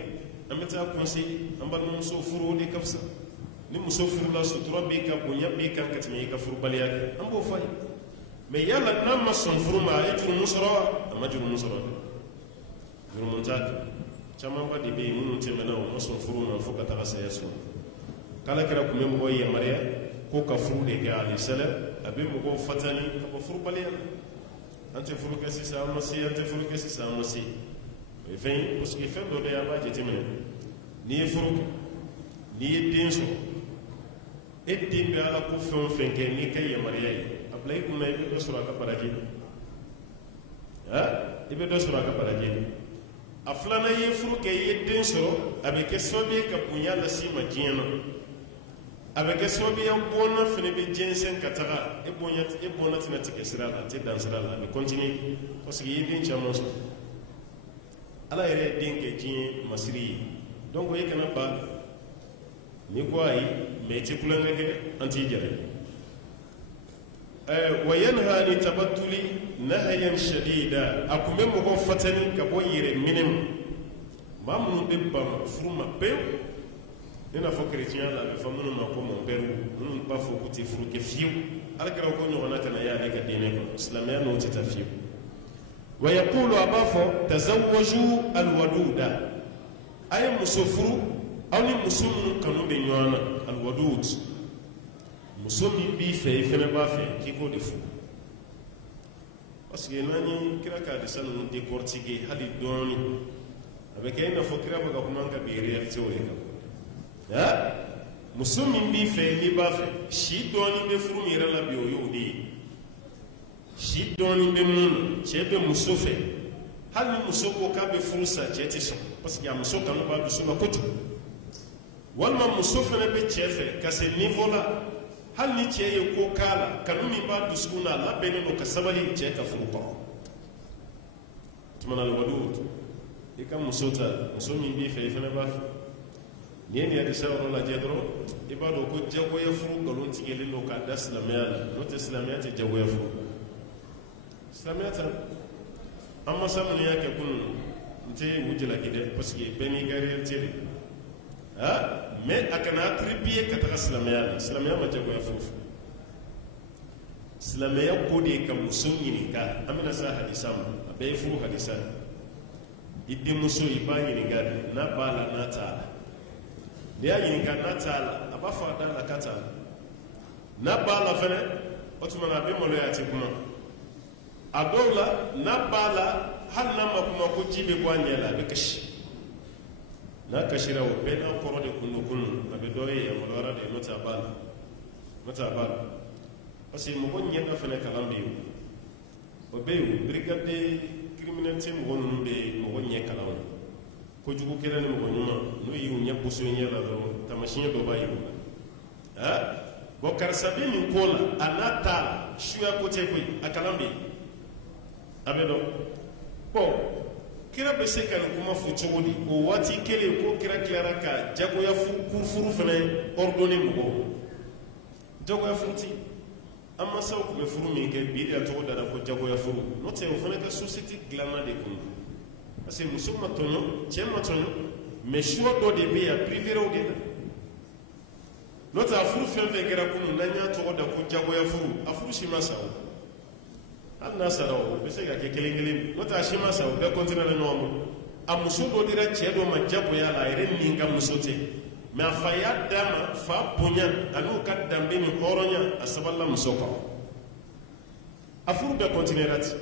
an bɛ taa conseiller an balimamuso furu o de ka fisa ni muso furula sutura b'i kan bonya b'i kan ka tɛmɛ i ka furubaliya kan an b'o fɔ a ye mais yala n'a ma sɔn furu ma a ye jurumu sɔrɔ wa a ma jurumu sɔrɔ dɛ jurumu t'a kɛ camanba de bɛ yen minnu tɛmɛna o ma sɔn furu ma fo ka taga saya sɔrɔ k'ala kɛra tun bɛ mɔgɔw yamaruya ko ka furu de kɛ ale sɛlɛ a bɛ mɔgɔw fatani ka bɔ furubaliya la an tɛ furu kɛ sisan an ma se an tɛ furu kɛ sisan an ma se o ye fɛn ye parce que fɛn dɔ bɛ yen an b'a jateminɛ n'i ye furu kɛ n'i ye den sɔrɔ e den bɛ ala ko fɛn o fɛn kɛ n'i ka yamaruya ye a bila i kun na i bɛ dɔ sɔrɔ a ka baraji la i bɛ dɔ sɔrɔ a ka baraji la a filanan ye furu kɛ i ye den sɔrɔ a bɛ kɛ sababu ye ka bonya lase ma diɲɛ na a bɛ kɛ sababu ye bɔnna fana bɛ jɛnsɛn ka taga e bɔnna tɛna tigɛ sira la a tɛ dan sira la a bɛ continuer parce que i ye den caman sɔrɔ ala yɛrɛ ye den kɛ diɲɛ masiri ye donc e kana ba n'i ko ayi mais i tɛ kulonkɛ kɛ an t'i jara wa yanha ani tabatuli nahayan shadida a kun bɛ mɔgɔw fatani ka bɔ yɛrɛ minɛ ma maa minnu bɛ ban furu ma pewu ne n'a fɔ chrétien la a bɛ fɔ minnu ma ko mon père minnu b'a fɔ k'u tɛ furu kɛ fiyewu alakira ko ɲɔgɔnna kana y'ale ka diinɛ kɔnɔ silamɛya n'o tɛ taa fiyewu wa yaqulu a b'a fɔ tazawwaju alwaduda a ye muso furu aw ni muso minnu kanu bɛ ɲɔgɔn na alwadud muso min b'i fɛ i fɛnɛ b'a fɛ k'i k'o de furu parce que n'an ye kira ka hadisa ninnu décortiquer hali dɔɔni a bɛ kɛ i n'a fɔ kira bɛ ka kuma an ka bi réalité o ye kan muso min b'i fɛ n'i b'a fɛ si dɔɔni bɛ furu min yɛrɛ la bi o y'o de ye si dɔɔni bɛ mun na cɛ bɛ muso fɛ hali ni muso ko k'a bɛ furu sa cɛ tɛ sɔn parce que a muso kanu b'a dusu la kojugu walima muso fɛnɛ bɛ cɛ fɛ ka se niveau la hali ni cɛ ye ko k'a la kanu min b'a dusukun na a labɛnnen don ka sabali cɛ ka furu kɔrɔ tumana alwadud i ka muso ta muso min b'i fɛ i fɛnɛ b'a fɛ n'i ye nin hadisa yɔrɔ lajɛ dɔrɔn i b'a dɔn ko jagoya furu nkalon tigɛlen don k'a da silamɛya la n'o tɛ silamɛya tɛ jagoya furu silamɛya ta an masa minnu y'a kɛ kunun n tɛ u jalaki dɛ parce que bɛɛ n'i ka réalité de mais a kana attribuer ka taga silamɛya la silamɛya ma jagoya furu silamɛya ko de ye ka muso ɲininka an bɛna se hadisa ma a bɛɛ ye furu hadisa i denmuso i b'a ɲininka de n'a b'a la n'a t'a la n'i y'a ɲininka n'a t'a la a b'a fɔ a da la k'a t'a la n'a b'a la fɛnɛ o tuma na a bɛ maloya a tɛ kuma a dɔw la n'a b'a la hali n'a ma kuma ko ji bɛ bɔ a ɲɛ la a bɛ kasi n'a kasira o bɛɛ n'a kɔrɔ de kun don kunun a bɛ dɔ ye yamaruyara de n'o tɛ a b'a la n'o tɛ a b'a la parce que mɔgɔ ɲɛda fɛnɛ kalan bɛ yen o bɛ yen o brigade criminalité mɔgɔ ninnu bɛ mɔgɔ ɲɛ kalan o kojugu kɛra ni mɔgɔ ɲuman n'o y'u ɲɛ boso ɲɛ la dɔrɔn taamasiyɛn dɔ b'a ye o la bon karisa bɛ nin ko la a n'a t'a la suya ko tɛ koyi a kalan bɛ yen a bɛ dɔn bon kira bɛ se ka nin kuma fɔ cogo di o waati kelen ko kira tilara ka jagoya furu fɛnɛ ordonner mɔgɔw jagoya furu ti an mansaw tun bɛ furu min kɛ bi de a tɔgɔ dara ko jagoya furu n'o tɛ o fana ka société dilanna de kun parce que muso ma tɔɲɔ cɛ ma tɔɲɔ mais choix dɔ de bɛ yen a privé o de la n'o tɛ a furu fɛn fɛn kɛra kunun n'an y'a tɔgɔ da ko jagoya furu a furu si ma sa o hali n'a sara o bɛ se ka kɛ kelen kelen n'o tɛ a si ma sa o bɛɛ continué la ɲɔgɔn bolo a muso dɔ dira cɛ dɔ ma jagoya la a yɛrɛ nin ka muso tɛ mais a fa y'a d'a ma fa bonya an'u ka danbe ni hɔrɔnya a sabalila muso kɔrɔ a furu bɛɛ continué la ten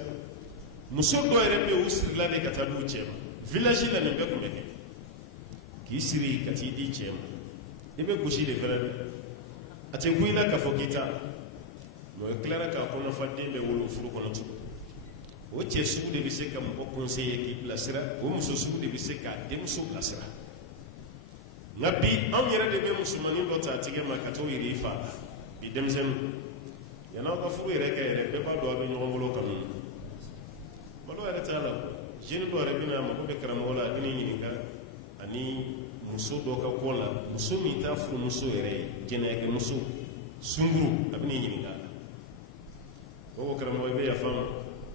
muso dɔ yɛrɛ bɛ yen u sirila de ka taa di u cɛ ma village la nin bɛɛ tun bɛ kɛ k'i siri ka t'i di cɛ ma i bɛ gosi de fɛnɛ dɛ a tɛ kun i la k'a fɔ k'i t'a la mais o tilara k'a kɔnɔfa den bɛ wolo furu kɔnɔ tugun o cɛ sugu de bɛ se ka mɔgɔ conseiller k'i bilasira o muso sugu de bɛ se k'a denmuso bilasira nka bi anw yɛrɛ de bɛ musomanin dɔ ta a tigɛ ma ka t'o yiri i fa la bi denmisɛnninw yan'aw ka furu yɛrɛ kɛ yɛrɛ bɛɛ b'a dɔn a bɛ ɲɔgɔn bolo kanu ma falo yɛrɛ t'a la jeune dɔ yɛrɛ bɛna mako bɛ karamɔgɔ la a bɛ ne ɲininka ani muso dɔ ka kɔ la muso min t'a furumuso yɛrɛ ye jɛnɛyakɛ muso sunkuru a bɛ ne ɲininka a la o ko karamɔgɔ i bɛ yafa ma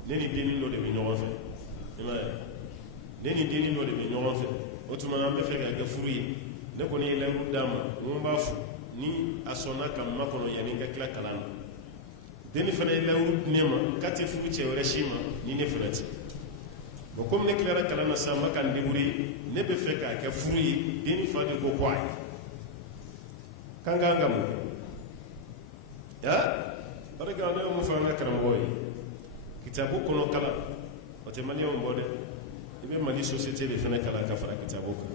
ne ni dennin dɔ de bɛ ɲɔgɔn fɛ i m'a ye ne ni dennin dɔ de bɛ ɲɔgɔn fɛ o tuma an bɛ fɛ ka kɛ furu ye ne kɔni ye layiru d'a ma n ko n b'a fo ni a sɔnna ka makɔnɔ yanni n ka tila kalan na dennin fana ye layiru di ne ma k'a tɛ furu cɛ wɛrɛ si ma ni ne fana tɛ bon komi ne tilara kalan na sisan n bɛ ka n débrouiller ne bɛ fɛ k'a kɛ furu ye dennin fa de ko ayi k'an k'an ka mun parce que ne ye mun fɔ an ka karamɔgɔ ye kitabu kɔnɔ kalan o tɛ maliyɛnw bɔ dɛ i bɛ mali société de fana kalan ka fara kitabu kan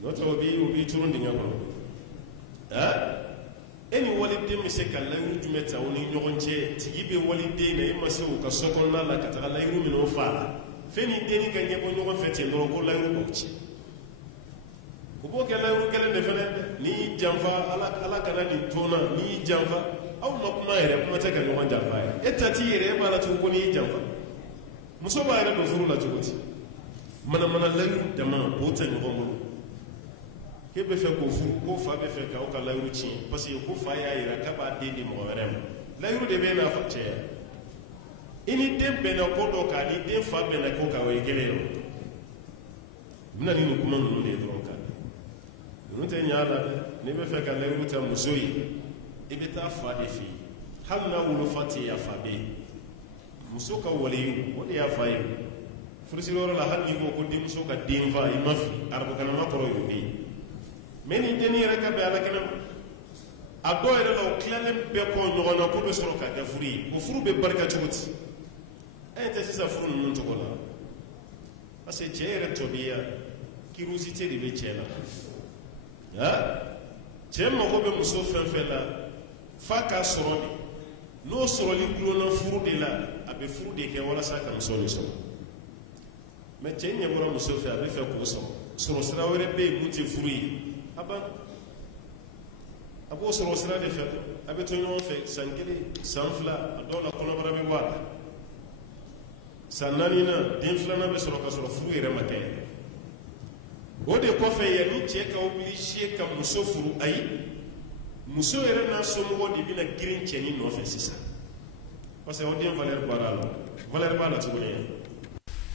n'o tɛ o b'i turu dingɛ kɔnɔ e ni waliden bɛ se ka layiru jumɛn ta o ni ɲɔgɔn cɛ tigi bɛ waliden na i ma se o ka so kɔnɔna la ka taga layiru minɛ o fa la fɛn ni denni ka ɲɛbɔ ɲɔgɔn fɛ ten dɔrɔn ko layiru b'o ci o b'o kɛ layiru kelen de fana n'i y'i janfa ala kana nin to n na n'i y'i janfa aw ma kuma yɛrɛ kuma tɛ ka ɲɔgɔn janfa yɛrɛ e ta t'i yɛrɛ e b'a la tugun ko n'i y'i janfa muso b'a yɛrɛ don furu la cogo di manamana layiru dama o tɛ ɲɔgɔn bolo e bɛ fɛ k'o furu ko fa bɛ fɛ k'aw ka layiru tiɲɛ parce que ko fa y'a yira k'a b'a den di mɔgɔ wɛrɛ ma layiru de bɛ n'a fa cɛya i ni den bɛnna ko dɔ kan ni den fa bɛnna ko kan o ye kelen ye o bɛna ni nin kuma ninnu de ye dɔrɔn kan ninnu tɛ ɲɛ a la dɛ n'i bɛ fɛ ka layiru ta muso ye i bɛ taa fa de fɛ yen hali n'a wolofa tɛ yen a fa bɛ yen muso ka waliyu o de y'a fa ye furusiriyɔrɔ la hali n'i ko ko denmuso ka den fa i ma fili arabukanama kɔrɔ y'o bɛ yen mais ni denni yɛrɛ ka bɛn ala kɛnɛ ma a dɔw yɛrɛ la o tilalen bɛɛ kɔ ɲɔgɔn na ko bɛ sɔrɔ ka kɛ furu ye o furu bɛ barika cogo di an tɛ sisan furu ninnu cogo la parce que cɛ yɛrɛ tɔbiya curiosité de bɛ cɛ la cɛ mago bɛ muso fɛn fɛn la f'a k'a sɔrɔ de n'o sɔrɔli gulonna furu de la a bɛ furu de kɛ walasa ka muso de sɔrɔ mais cɛ ɲɛ bɔra muso fɛ a bɛ fɛ k'o sɔrɔ sira wɛrɛ bɛ yen mun tɛ furu ye a b'o sɔrɔ sira de fɛ a bɛ to ɲɔgɔn fɛ san 1 san 2 a dɔw la kɔnɔbara bɛ bɔ a la san 4nan den 2nan bɛ sɔrɔ ka sɔrɔ furu yɛrɛ ma kɛ o de kɔfɛ yanni cɛ ka obligé ka muso furu ayi muso yɛrɛ n'a somɔgɔ de bɛna girin cɛnin nɔfɛ sisan parce que o den valeur b'a la valeur b'a la cogo di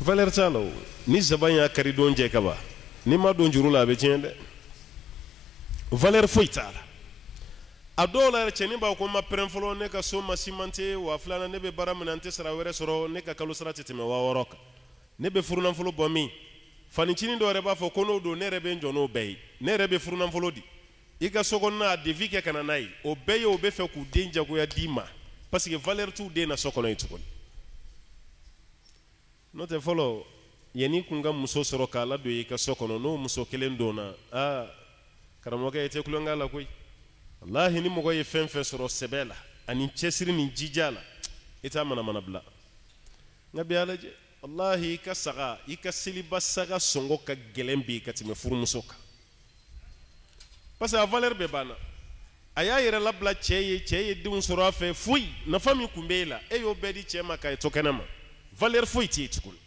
valeur t'a la o ni zaban y'a kari don jɛ ka ban n'i ma don juru la a bɛ tiɲɛ dɛ valeur foyi t'a la a dɔw la yɛrɛ cɛnin b'a ko n ma pɛrɛn fɔlɔ ne ka so ma cimenter wa filanan ne bɛ baara min na n tɛ sara wɛrɛ sɔrɔ ne ka kalo sara tɛ tɛmɛ 6000 kan ne bɛ furunafolo bɔ min fanicinin dɔ yɛrɛ b'a fɔ ko n'o don ne yɛrɛ bɛ n jɔ n'o bɛɛ ye ne yɛrɛ bɛ furunafolo di i ka so kɔnɔna a defi kɛ ka na n'a ye o bɛɛ ye o bɛ fɛ k'u den jagoya d'i ma parce que valeur t'u den na so kɔnɔ yen tuguni n'o tɛ fɔlɔ yanni kun ka muso sɔrɔ k'a ladon i ka so kɔnɔ n'o muso kelen donna karamɔgɔkɛ i tɛ kulonkɛ la koyi wallahi ni mɔgɔ ye fɛn fɛn sɔrɔ sɛbɛ la ani cɛsiri ni jija la i t'a manamana bila nka bi a lajɛ wallahi i ka saga i ka seliba saga sɔngɔ ka gɛlɛn bi ka tɛmɛ furumuso kan parce que a valeur bɛɛ banna a y'a yɛrɛ labila cɛ ye denw sɔrɔ a fɛ foyi nafa min kun bɛ e la e y'o bɛɛ di cɛ ma k'a to kɛnɛ ma valeur foyi tɛ yen tuguni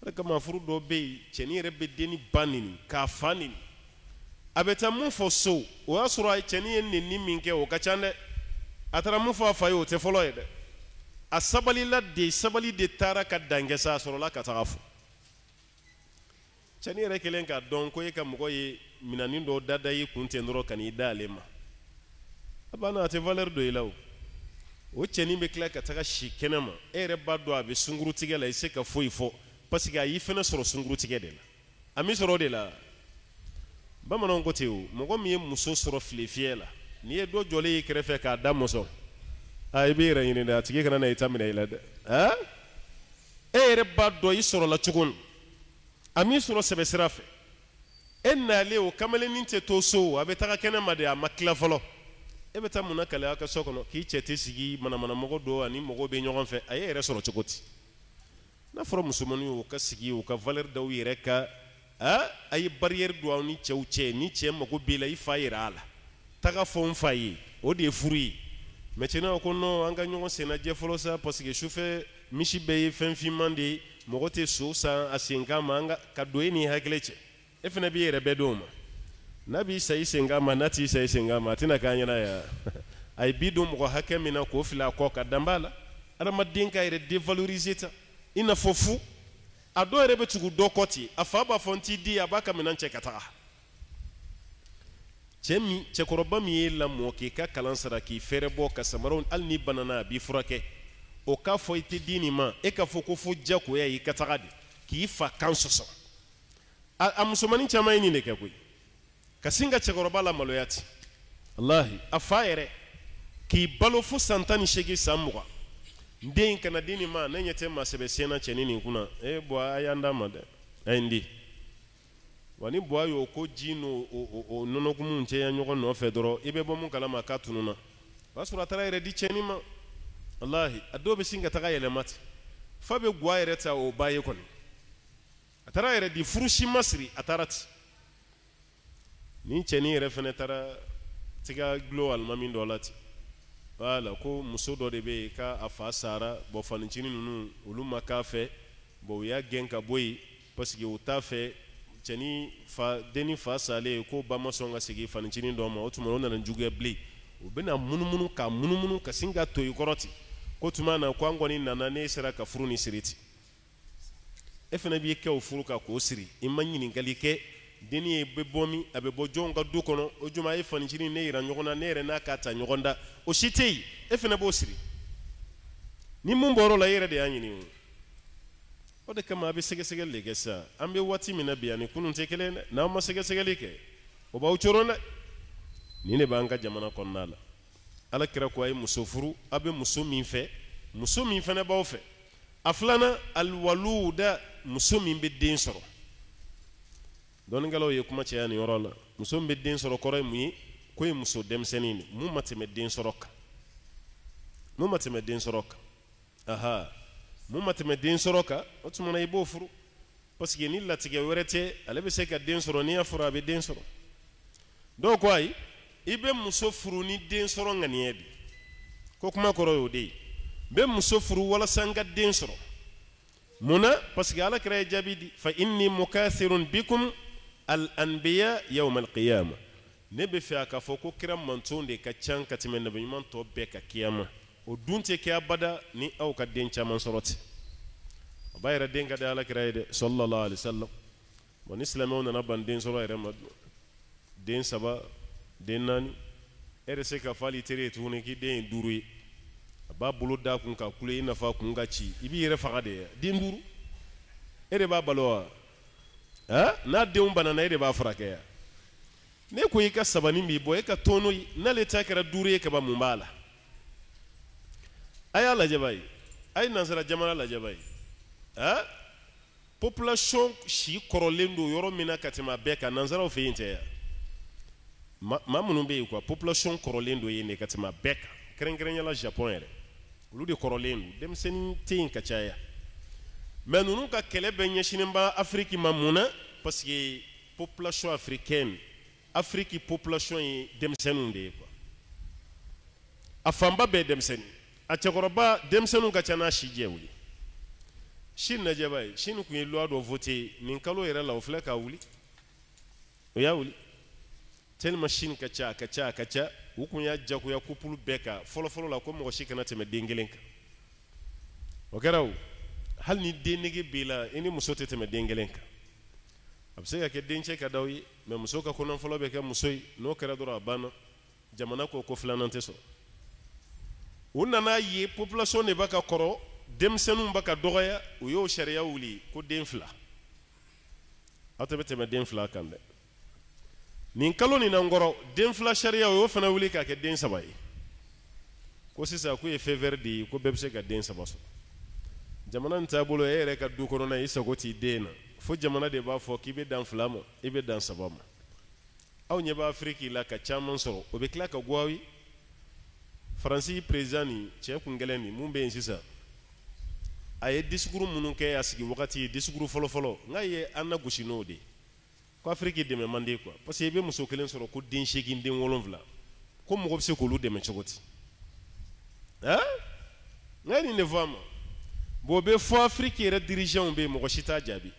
o de kama furu dɔw bɛ yen cɛnin yɛrɛ bɛ denni ba nini k'a fa nini a bɛ taa mun fɔ so o y'a sɔrɔ a ye cɛnin ye nɛni min kɛ o ka ca dɛ a taara mun fɔ a fa ye o tɛ fɔlɔ ye dɛ a sabali de taara ka dan kɛ sa a sɔrɔla ka taga fɔ cɛnin yɛrɛ kɛlen k'a dɔn ko e ka mɔgɔ ye minɛnin dɔw dada i kun ten dɔrɔn ka n'i da ale ma a banna a tɛ valeur don i la o cɛnin bɛ tila ka taga si kɛnɛ ma e yɛrɛ b'a dɔn a bɛ sunkurutigɛ la i se ka foyi fɔ parce que a y'i fana sɔrɔ sunkurutigɛ de la a min sɔrɔ o de la bamananw ko ten o mɔgɔ min ye muso sɔrɔ filefiyɛ la n'i ye dɔ jɔlen y'i kɛrɛfɛ k'a da mɔsɔn i b'i yɛrɛ ɲini dɛ a tigi kana na i ta minɛ i la dɛ e yɛrɛ b'a dɔn i sɔrɔla cogo min a min sɔrɔ sɛbɛ sira fɛ e nalen o kamalennin tɛ to so a bɛ taga kɛnɛ ma de a ma tila fɔlɔ e bɛ taa mun na kale a ka so kɔnɔ k'i cɛ tɛ sigi manamanamɔgɔ dɔ ani mɔgɔw bɛ ɲɔgɔn fɛ a ye yɛrɛ sɔrɔ cogo di n'a fɔra musomaninw y'u ka sigi u ka valeur d'aw yɛrɛ ka a ye barrière don aw ni cɛw cɛ ni cɛ mago b'i la i fa yira a la taga fɔ n fa ye o de ye furu ye mais cɛnin ko non an ka ɲɔgɔn sennajɛ fɔlɔ sa parce que sufɛ misi bɛɛ ye fɛn finman de ye mɔgɔ tɛ so san a sen kan ma ka don e n'i hakili cɛ e fana b'i yɛrɛ bɛɛ d'o ma n'a b'i sa i sen kan ma n'a t'i sa i sen kan ma a tɛna k'an ɲɛna yan a ye bi don mɔgɔ hakɛ min na k'o fili a kɔ ka dan b'a la adamaden ka yɛrɛ dévaloriser ta i n'a fɔ fu a dɔw yɛrɛ bɛ tugu dɔ kɔ ten a fa b'a fɔ n t'i di a b'a ka minɛn cɛ ka taga cɛkɔrɔba min y'e lamɔ k'i ka kalan sara k'i fɛrɛ bɔ ka samaraw hali n'i banana a b'i furakɛ o k'a fɔ i tɛ di nin ma e k'a fɔ ko fo diyagoya y'i ka taga de k'i fa kan sɔsɔ a musomanin caman ye nin de kɛ koyi ka sin ka cɛkɔrɔba la maloya ten walahi a fa yɛrɛ k'i balo fo san 18 san 20 n den kana di nin ma ne ɲɛ tɛ maa sɛbɛ senna cɛnin nin kunna buwa a y'an d'a ma dɛ a ye n di wa ni buwa y'o ko ji n'o nɔnɔkumu cɛya ɲɔgɔn nɔfɛ dɔrɔn i bɛ bɔ mun kalama k'a tununa o y'a sɔrɔ a taara yɛrɛ di cɛnin ma walahi a dɔw bɛ sin ka taga yɛlɛma ten fa bɛ guwa yɛrɛ ta o ba ye kɔni a taara yɛrɛ di furu si ma siri a taara ten nin cɛnin yɛrɛ fana taara tiga gulo alimami dɔ la ten wala ko muso dɔ de bɛ yen k'a fa sara bɔn fanicinin ninnu olu ma k'a fɛ bɔn u y'a gɛn ka bɔ yen parce que u t'a fɛ cɛnin fa denni fa salen ko ba ma sɔn ka segin fanicinin dɔ ma o tuma o nana juguya bilen u bɛna munumunu ka munumunu ka sin ka to i kɔrɔ ten ko tuma na ko an kɔni nana ne sera ka furu ni siri ten e fana b'i kɛ o furu kan k'o siri i ma ɲininkali kɛ denni ye bɛ bɔ min a bɛ bɔ jɔnw ka du kɔnɔ o juma a ye fanicinin ne yira ɲɔgɔn na ne yɛrɛ n'a k'a ta ɲɔgɔn da o si tɛ yen e fana b'o siri ni mun bɔr'o la e yɛrɛ de y'a ɲini o de kama a bɛ sɛgɛsɛgɛli de kɛ sisan an bɛ waati min na bi ani kunun tɛ kelen dɛ n'aw ma sɛgɛsɛgɛli kɛ o b'aw coron dɛ nin de b'an ka jamana kɔnɔna la ala kira ko a ye muso furu a bɛ muso min fɛ muso min fana b'aw fɛ a filanan alwaluda muso min bɛ den sɔrɔ dɔnnikɛlaw ye kuma caya nin yɔrɔ la muso min bɛ den sɔrɔ kɔrɔ ye mun ye ko ye muso denmisɛnnin de mun ma tɛmɛ den sɔrɔ kan mun ma tɛmɛ den sɔrɔ kan aha mun ma tɛmɛ den sɔrɔ kan o tuma na i b'o furu parce que ni latigɛ wɛrɛ tɛ ale bɛ se ka den sɔrɔ n'i y'a furu a bɛ den sɔrɔ dɔw ko ayi i bɛ muso furu ni den sɔrɔ ŋaniya de ko kuma kɔrɔ y'o de ye n bɛ muso furu walasa n ka den sɔrɔ mun na parce que ala kira ye jaabi di fa inni mukathirun bikum al-anbiya yawm al-qiyama ne bɛ fɛ a k'a fɔ ko kira mantonw de ka ca ka tɛmɛ nabiɲuman tɔ bɛɛ ka kiyama o dun tɛ kɛ abada ni aw ka den caman sɔrɔ ten a b'a yɛrɛ den ka di ala kira ye dɛ sallallahu alaihi wasallam bon ni silamɛw nana ban den sɔrɔ yɛrɛ ma den 3 den 4 e yɛrɛ se ka fɔ hali teri ye tuguni k'i den ye 5 ye a b'a bolo d'a kun ka kule i nafa kun ka ci i b'i yɛrɛ faga de ye den 5 e de b'a balo wa n'a denw banana e de b'a furakɛ ya ne ko i ka sabani b'i bɔ e ka tɔnɔ ye n'ale ta kɛra 5 ye kaba mun b'a la a y'a lajɛ b'a ye a ye nansara jamana lajɛ b'a ye population si kɔrɔlen don yɔrɔ min na ka tɛmɛ a bɛɛ kan nansaraw fɛ yen tɛ ya maa minnu bɛ yen quoi population kɔrɔlen don yen de ka tɛmɛ a bɛɛ kan kɛrɛnkɛrɛnyala Japon yɛrɛ olu de kɔrɔlen don denmisɛnnin tɛ yen ka caya mais ninnu ka kɛlɛ bɛ ɲɛsinnen ba Afrique ma mun na parce que population africaine Afrique population ye denmisɛnninw de ye quoi a fanba bɛɛ denmisɛnnin a cɛkɔrɔba denmisɛnninw ka ca n'a si jɛ wuli Chine lajɛ b'a ye Chine tun ye loi dɔ voté nin kalo yɛrɛ la o filɛ ka wuli o y'a wuli tellement Chine ka ca ka ca ka ca u kun y'a jagoya couple bɛɛ kan fɔlɔfɔlɔ la ko mɔgɔ si kana tɛmɛ den 1 kan o kɛra o hali ni den nege b'i la i ni muso tɛ tɛmɛ den 1 kan a bɛ se ka kɛ dencɛ ka d'aw ye mais muso ka kɔnɔ fɔlɔ bɛ kɛ muso ye n'o kɛra dɔrɔn a banna jamana ko ko filanan tɛ sɔrɔ u nana ye population de b'a ka kɔrɔ denmisɛnninw b'a ka dɔgɔya u y'o sariya wuli ko den 2 aw tɛ bɛ tɛmɛ den 2 kan dɛ nin kalo nin nan kɔrɔ den 2 sariya o y'o fana wuli k'a kɛ den 3 ye ko sisan k'u ye feu vert di ko bɛɛ bɛ se ka den 3 sɔrɔ jamana nin taabolo e yɛrɛ ka du kɔnɔna i sago t'i den na fo jamana de b'a fɔ k'i bɛ dan 2 ma i bɛ dan 3 ma aw ɲɛ b'a Afrique la ka caman sɔrɔ o bɛ tila ka go aw ye Faransi président nin cɛ kun gɛlɛn nin mun bɛ yen sisan a ye discours minnu kɛ a sigi wagati ye discours fɔlɔfɔlɔ n k'a ye an na gosi n'o de ye ko Afrique dɛmɛ man di quoi parce que i bɛ muso 1 sɔrɔ ko den 8 den 7 ko mɔgɔ bɛ se k'olu dɛmɛ cogo di n ka nin de fɔ a ma bobe fo Afrique yɛrɛ dirigeant be mɔgɔ si t'a jaabi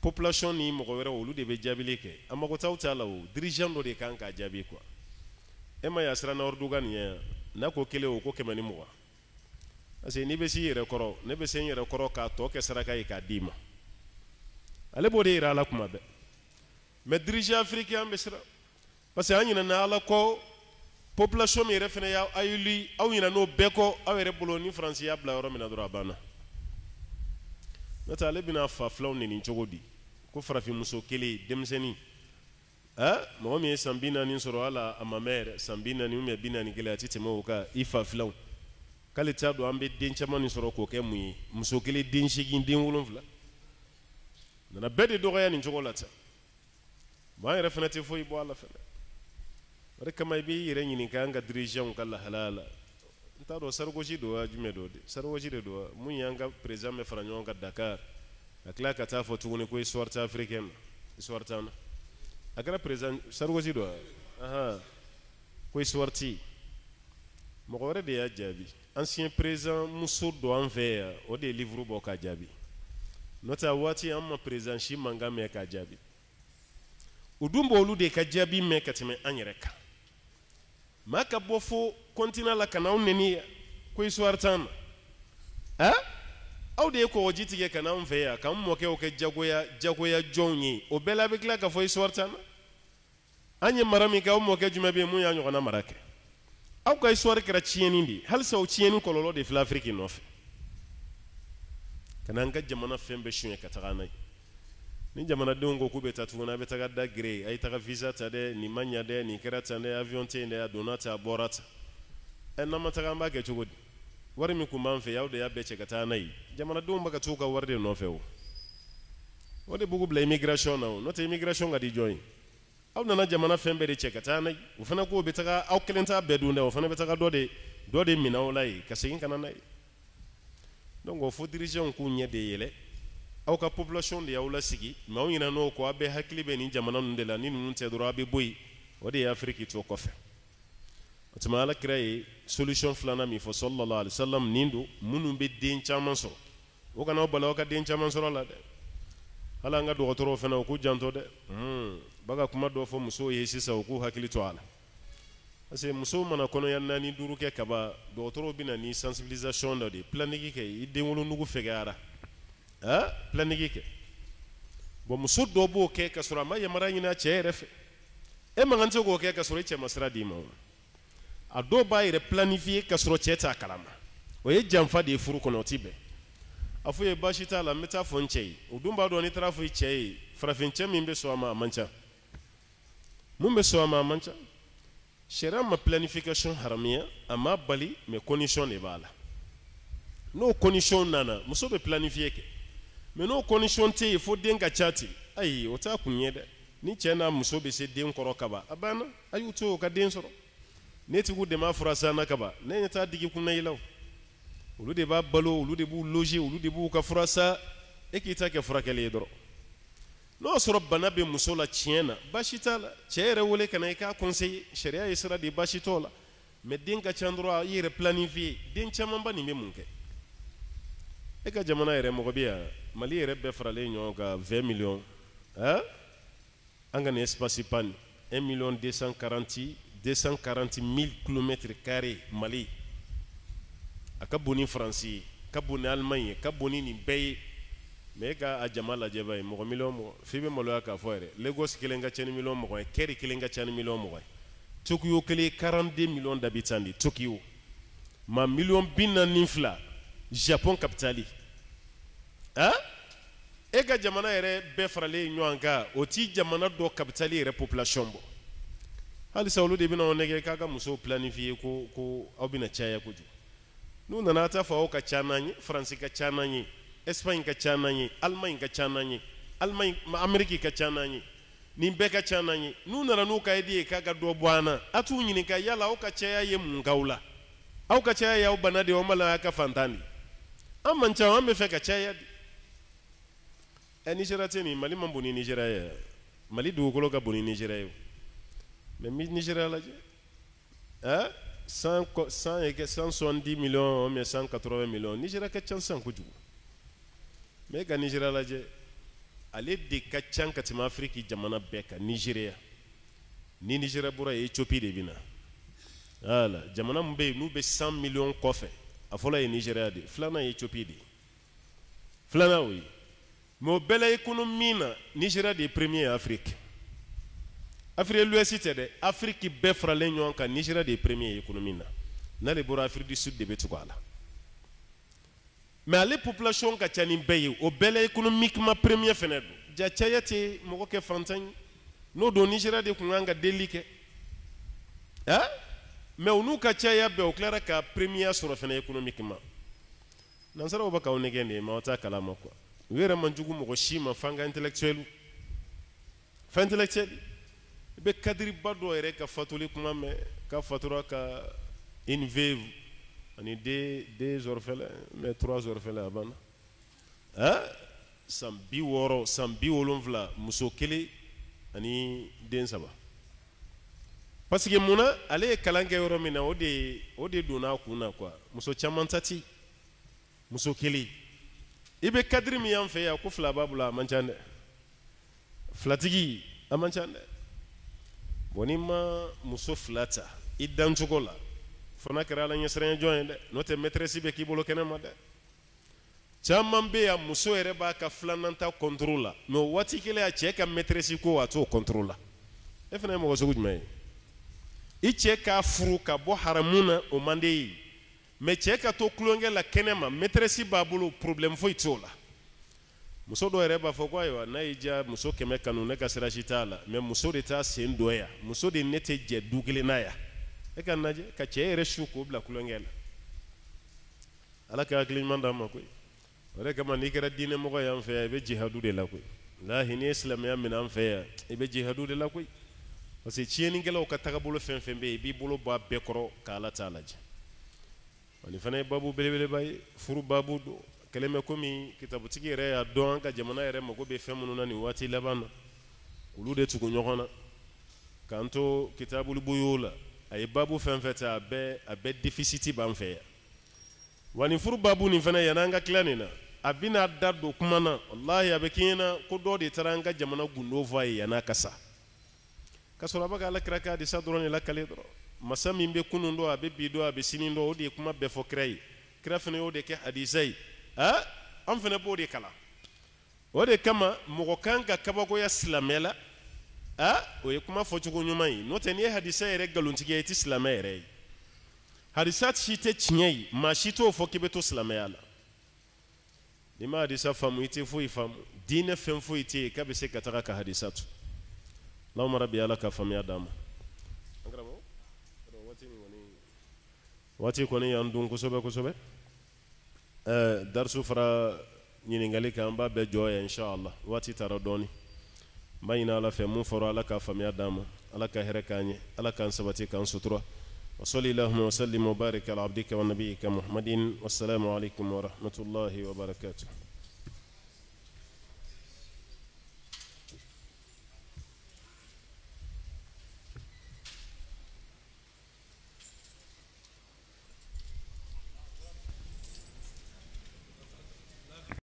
population ni mɔgɔ wɛrɛ olu de be jaabili kɛ a mago t'aw ta la o dirigeant dɔ de kan k'a jaabi quoi e ma yasira na Erdogan ye n'a ko kelen o ko 100 ni 20 parce que ni bɛ s'i yɛrɛ kɔrɔ ne bɛ se n yɛrɛ kɔrɔ k'a tɔ kɛ saraka ye k'a d'i ma ale b'o de yira ala kuma bɛɛ mais dirigeant africain bɛ siran parce que an ɲinɛna ala kɔ population min yɛrɛ fana y'a élu aw ɲinɛna o bɛɛ kɔ aw yɛrɛ bolo ni faransi y'a bila yɔrɔ min na dɔrɔn a banna n'o tɛ ale bɛna fa filaw neni cogo di ko farafinmuso kelen denmisɛnnin mɔgɔ min ye san 40 sɔrɔ ala a ma mɛn yɛrɛ san 40 ou bien 41 a tɛ tɛmɛ o kan i fa filaw k'ale t'a dɔn an bɛ den caman nin sɔrɔ k'o kɛ mun ye muso kelen den 8 den 7 nana bɛɛ de dɔgɔya nin cogo la ten bon an yɛrɛ fana tɛ foyi bɔ a la fana o de kama i b'i yɛrɛ ɲininka an ka dirigeant ka lahalaya la n t'a dɔn Sarkozy don wa jumɛn don de Sarkozy de don wa mun y'an ka président bɛ fara ɲɔgɔn kan Dakar a tila ka taa fɔ tuguni ko histoire tɛ africaine histoire t'an na a kɛra président Sarkozy don wa ko histoire tɛ mɔgɔ wɛrɛ de y'a jaabi ancien président muso dɔ an fɛ yan o de ye livre bɔ k'a jaabi n'o tɛ a waati an ma président si mankan mɛn k'a jaabi o dun b'olu de ka jaabi mɛn ka tɛmɛ an yɛrɛ kan maa ka bɔ fo continent la ka n'aw neni yan ko histoire t'an na aw de ye kɔgɔji tigɛ ka n'anw fɛ yan k'an mɔkɛw kɛ jagoya jɔnw ye o bɛɛ la a bɛ tila ka fɔ histoire t'an na an ye mara min kɛ aw mɔkɛ jumɛn bɛ yen mun y'a ɲɔgɔnna mara kɛ aw ka histoire kɛra tiɲɛni de ye halisa o tiɲɛni kɔlɔlɔ de filɛ Afrique nɔfɛ ka n'an ka jamana fɛn bɛɛ suɲɛ ka taga n'a ye ni jamanadenw ko k'u bɛ taa tuguni a bɛ taga da gere a ye taga visa ta dɛ nin ma ɲa dɛ nin kɛra tan dɛ avion tɛ yen dɛ a donna tan a bɔra tan n'an ma taga an b'a kɛ cogo di wari min kun b'an fɛ aw de y'a bɛɛ cɛ ka taa n'a ye jamanadenw bɛ ka t'u ka wari de nɔfɛ o de b'u bila immigration na o n'o tɛ immigration ka di jɔn ye aw nana jamana fɛn bɛɛ de cɛ ka taa n'a ye o fana k'o bɛ taga aw kelen t'a bɛɛ dun dɛ o fana bɛ taga dɔ de minɛ aw la ye ka segin ka na n'a ye donc o fo dirigeant k'u ɲɛ de yɛlɛ aw ka population de y'aw lasigi mais aw ɲinɛna o kɔ aw bɛɛ hakili bɛ nin jamana ninnu de la ni ninnu tɛ dɔrɔn aw bɛ bɔ yen o de ye Afrique to kɔfɛ o tuma ala kira ye solution filanan min fɔ sallallahu alaihi wasallam nin don minnu bɛ den caman sɔrɔ o kana aw bala aw ka den caman sɔrɔ a la dɛ hali an ka dɔgɔtɔrɔw fana u k'u janto dɛ baga kuma dɔ fɔ musow ye sisan u k'u hakili to a la parce que musow mana kɔnɔya 4 5 kɛ kaba dɔgɔtɔrɔw bɛ na ni sensibilisation dɔ de planning kɛ i den wolonugu fɛgɛyara planning kɛ bon muso dɔ b'o kɛ ka sɔrɔ a ma yamara ɲini a cɛ yɛrɛ fɛ e man kan tɛ k'o kɛ ka sɔrɔ i cɛ ma sira d'i ma a dɔw b'a yɛrɛ planifier ka sɔrɔ cɛ t'a kalama o ye janfa de ye furu kɔnɔ o ti bɛn a fɔ ye baasi t'a la n bɛ taa fɔ n cɛ ye o dun b'a dɔn n'i taara fɔ i cɛ ye farafin cɛ min bɛ sɔn a ma a man ca mun bɛ sɔn a ma a man ca sariya ma planification haramiya a ma bali mais condition de b'a la n'o condition nana muso bɛ planifier kɛ mais n'o condition tɛ yen fo den ka ca ten ayi o t'a kun ye dɛ ni cɛ n'a muso bɛ se den kɔrɔ kaban a banna a y'u to o ka den sɔrɔ ne tigiw de m'a fura san na kaban ne ɲɛ t'a digi kunna i la olu de b'a balo olu de b'u loger olu de b'u ka fura sa e k'i ta kɛ furakɛli ye dɔrɔn n'o y'a sɔrɔ bana bɛ muso la tiɲɛ na baasi t'a la cɛ yɛrɛ wele ka na i k'a conseiller sariya ye sira di baasi t'o la mais den ka ca dɔrɔn i yɛrɛ planifier den camanba nin bɛ mun kɛ e ka jamana yɛrɛ mɔgɔ bɛ yan Mali yɛrɛ bɛɛ faralen ɲɔgɔn kan 20 millions an ka nin espace pan 1 240 000 km² Mali a ka bon ni Faransi ye ka bon ni Allemagne ye ka bon ni nin bɛɛ ye mais e ka a jama lajɛ ba ye mɔgɔ million mɔgɔ f'i bɛ maloya k'a fɔ yɛrɛ Lagos kelen ka ca ni million mɔgɔ ye Keri kelen ka ca ni million mɔgɔ ye Tokyo kelen 42 millions d'habitants de Tokyo ma million 42 Japon capitale e ka jamana yɛrɛ bɛɛ faralen ɲɔgɔn kan o ti jamana dɔ capitale yɛrɛ population bɔ halisa olu de bɛna aw nɛgɛ k'a ka musow planifier ko aw bɛna caya kojugu n'u nana ta fɔ aw ka ca n'an ye Faransi ka ca n'an ye Espagne ka ca n'an ye Allemagne ka ca n'an ye Amérique ka ca n'an ye nin bɛɛ ka ca n'an ye n'u nana n'u ka idée ye k'a ka dɔ bɔ an na a t'u ɲininka yala aw ka caya ye mun k'aw la aw ka caya y'aw bana de ye aw ma la aw ka fantan de an man ca an bɛ fɛ ka caya de Nigeria tɛ nin Mali man bon ni Nigeria ye Mali dugukolo ka bon ni Nigeria ye mais Nigeria lajɛ 170 millions mais 180 millions Nigeria ka can san kojugu mais ga Nigeria lajɛ ale de ka can ka tɛmɛ Afrique jamana bɛɛ kan Nigeria ni Nigeria bɔra Ethiopie de bina voilà jamana mun bɛ yen n'u bɛ 100 millions kɔfɛ a fɔlɔ ye Nigeria de filanan ye Ethiopie de filanan o ye mais o bɛɛ la économie na Nigeria de ye premier Afrique Afrique de l'Ouest tɛ dɛ Afrique bɛɛ faralen ɲɔgɔn kan Nigeria de ye premier économie na n'ale bɔra Afrique du Sud de bɛ tugu a la mais ale population ka ca ni bɛɛ ye o bɛɛ la économiquement premier fɛnɛ don ja caya tɛ mɔgɔ kɛ fantan ye n'o don Nigeria de tun kan ka delili kɛ mais u n'u ka caya bɛɛ o tilara ka premier sɔrɔ fɛnɛ économiquement nansaraw bɛ k'aw nɛgɛ de mais aw t'a kalama quoi u yɛrɛ man jugu mɔgɔ si ma f'an ka intellectuel fa intellectuel i bɛ kadiriba dɔ yɛrɛ ka fatuli kuma mɛn k'a fatura ka une veuve ani deux orphelins mais 3 orphelins a banna san 60 san 70 muso kelen ani den 3 parce que munna ale ye kalan kɛ yɔrɔ min na o de donna a kun na quoi muso caman ta ti muso kelen i bɛ kadiri min y'an fɛ yan ko 2 b'a bolo a man ca dɛ 2tigi a man ca dɛ bon n'i ma muso 2 ta i dancogo la fana kɛra ala ɲɛsiranɲɛ jɔn ye dɛ n'o tɛ maîtresse bɛ k'i bolo kɛnɛ ma dɛ caman bɛ yan muso yɛrɛ b'a ka 2nan ta contrôle la mais o waati kelen a cɛ ka maîtresse ko a t'o contrôle la e fana ye mɔgɔ sugu jumɛn ye i cɛ k'a furu ka bɔ haramu na o man di ye mais cɛ ka to kulonkɛ la kɛnɛ ma maîtresse b'a bolo problème foyi t'o la muso dɔ yɛrɛ b'a fɔ ko ayiwa n'a y'i diya muso 100 kanu ne ka sira si t'a la mais muso de t'a sen dɔ yan muso de ne tɛ jɛ du kelen na yan e ka lajɛ ka cɛ yɛrɛ su k'o bila kulonkɛ la ala ka hakili ɲuman d'an ma koyi o de kama n'i kɛra diinɛ mɔgɔ y'an fɛ yan i bɛ jihadu de la koyi lahi n'i ye silamɛya minɛ an fɛ yan i bɛ jihadu de la koyi parce que tiɲɛnikɛlaw ka tagabolo fɛn fɛn bɛ yen i b'i bolo bɔ a bɛɛ kɔrɔ k'ala t'a lajɛ nin fana ye babu belebeleba ye furu babu don kɛlen bɛ komi kitabutigi yɛrɛ y'a dɔn an ka jamana yɛrɛ mago bɛ fɛn minnu na nin waati laban na olu de tugu ɲɔgɔn na k'an to kitabul buyu la a ye babu fɛn fɛn ta a bɛɛ déficit b'an fɛ yan wa nin furu babu nin fana yan'an ka tila nin na a bɛna da don kuma na wallahi a bɛ k'i ɲɛna ko dɔ de taara an ka jamana gundo fɔ a ye yan'a ka sa ka sɔrɔ a bɛ ka alakira ka hadisa dɔrɔn de lakale dɔrɔn masa min bɛ kunun dɔn a bɛ bi dɔn a bɛ sini dɔn o de ye kuma bɛɛ fɔ kira ye kira fana y'o de kɛ hadisa ye an fana b'o de kalan o de kama mɔgɔ kan ka kabakoya silamɛ la o ye kuma fɔcogo ɲuman ye n'o tɛ n'i ye hadisa yɛrɛ nkalontigiya ye i tɛ silamɛ yɛrɛ ye hadisa si tɛ tiɲɛ ye maa si t'o fɔ k'i bɛ to silamɛya la n'i ma hadisa faamu i tɛ foyi faamu diinɛ fɛn foyi tɛ yen k'a bɛ se ka taga ka hadisa to Allahumma rabbi ala ka faamuya d'an ma waati kɔni y'an dun kosɛbɛ kosɛbɛ darisu fara ɲininkali kan an b'a bɛɛ jɔ yan inshallah waati taara dɔɔni n b'a ɲini ala fɛ mun fɔra ala ka faamuya d'an ma ala ka hɛrɛ k'an ye ala k'an sabati k'an sutura wa salli allahumma wa sallim wa barik ala abdika wa nabiyyika muhammadin wassalamu alaikum wa rahmatullahi wa barakatuh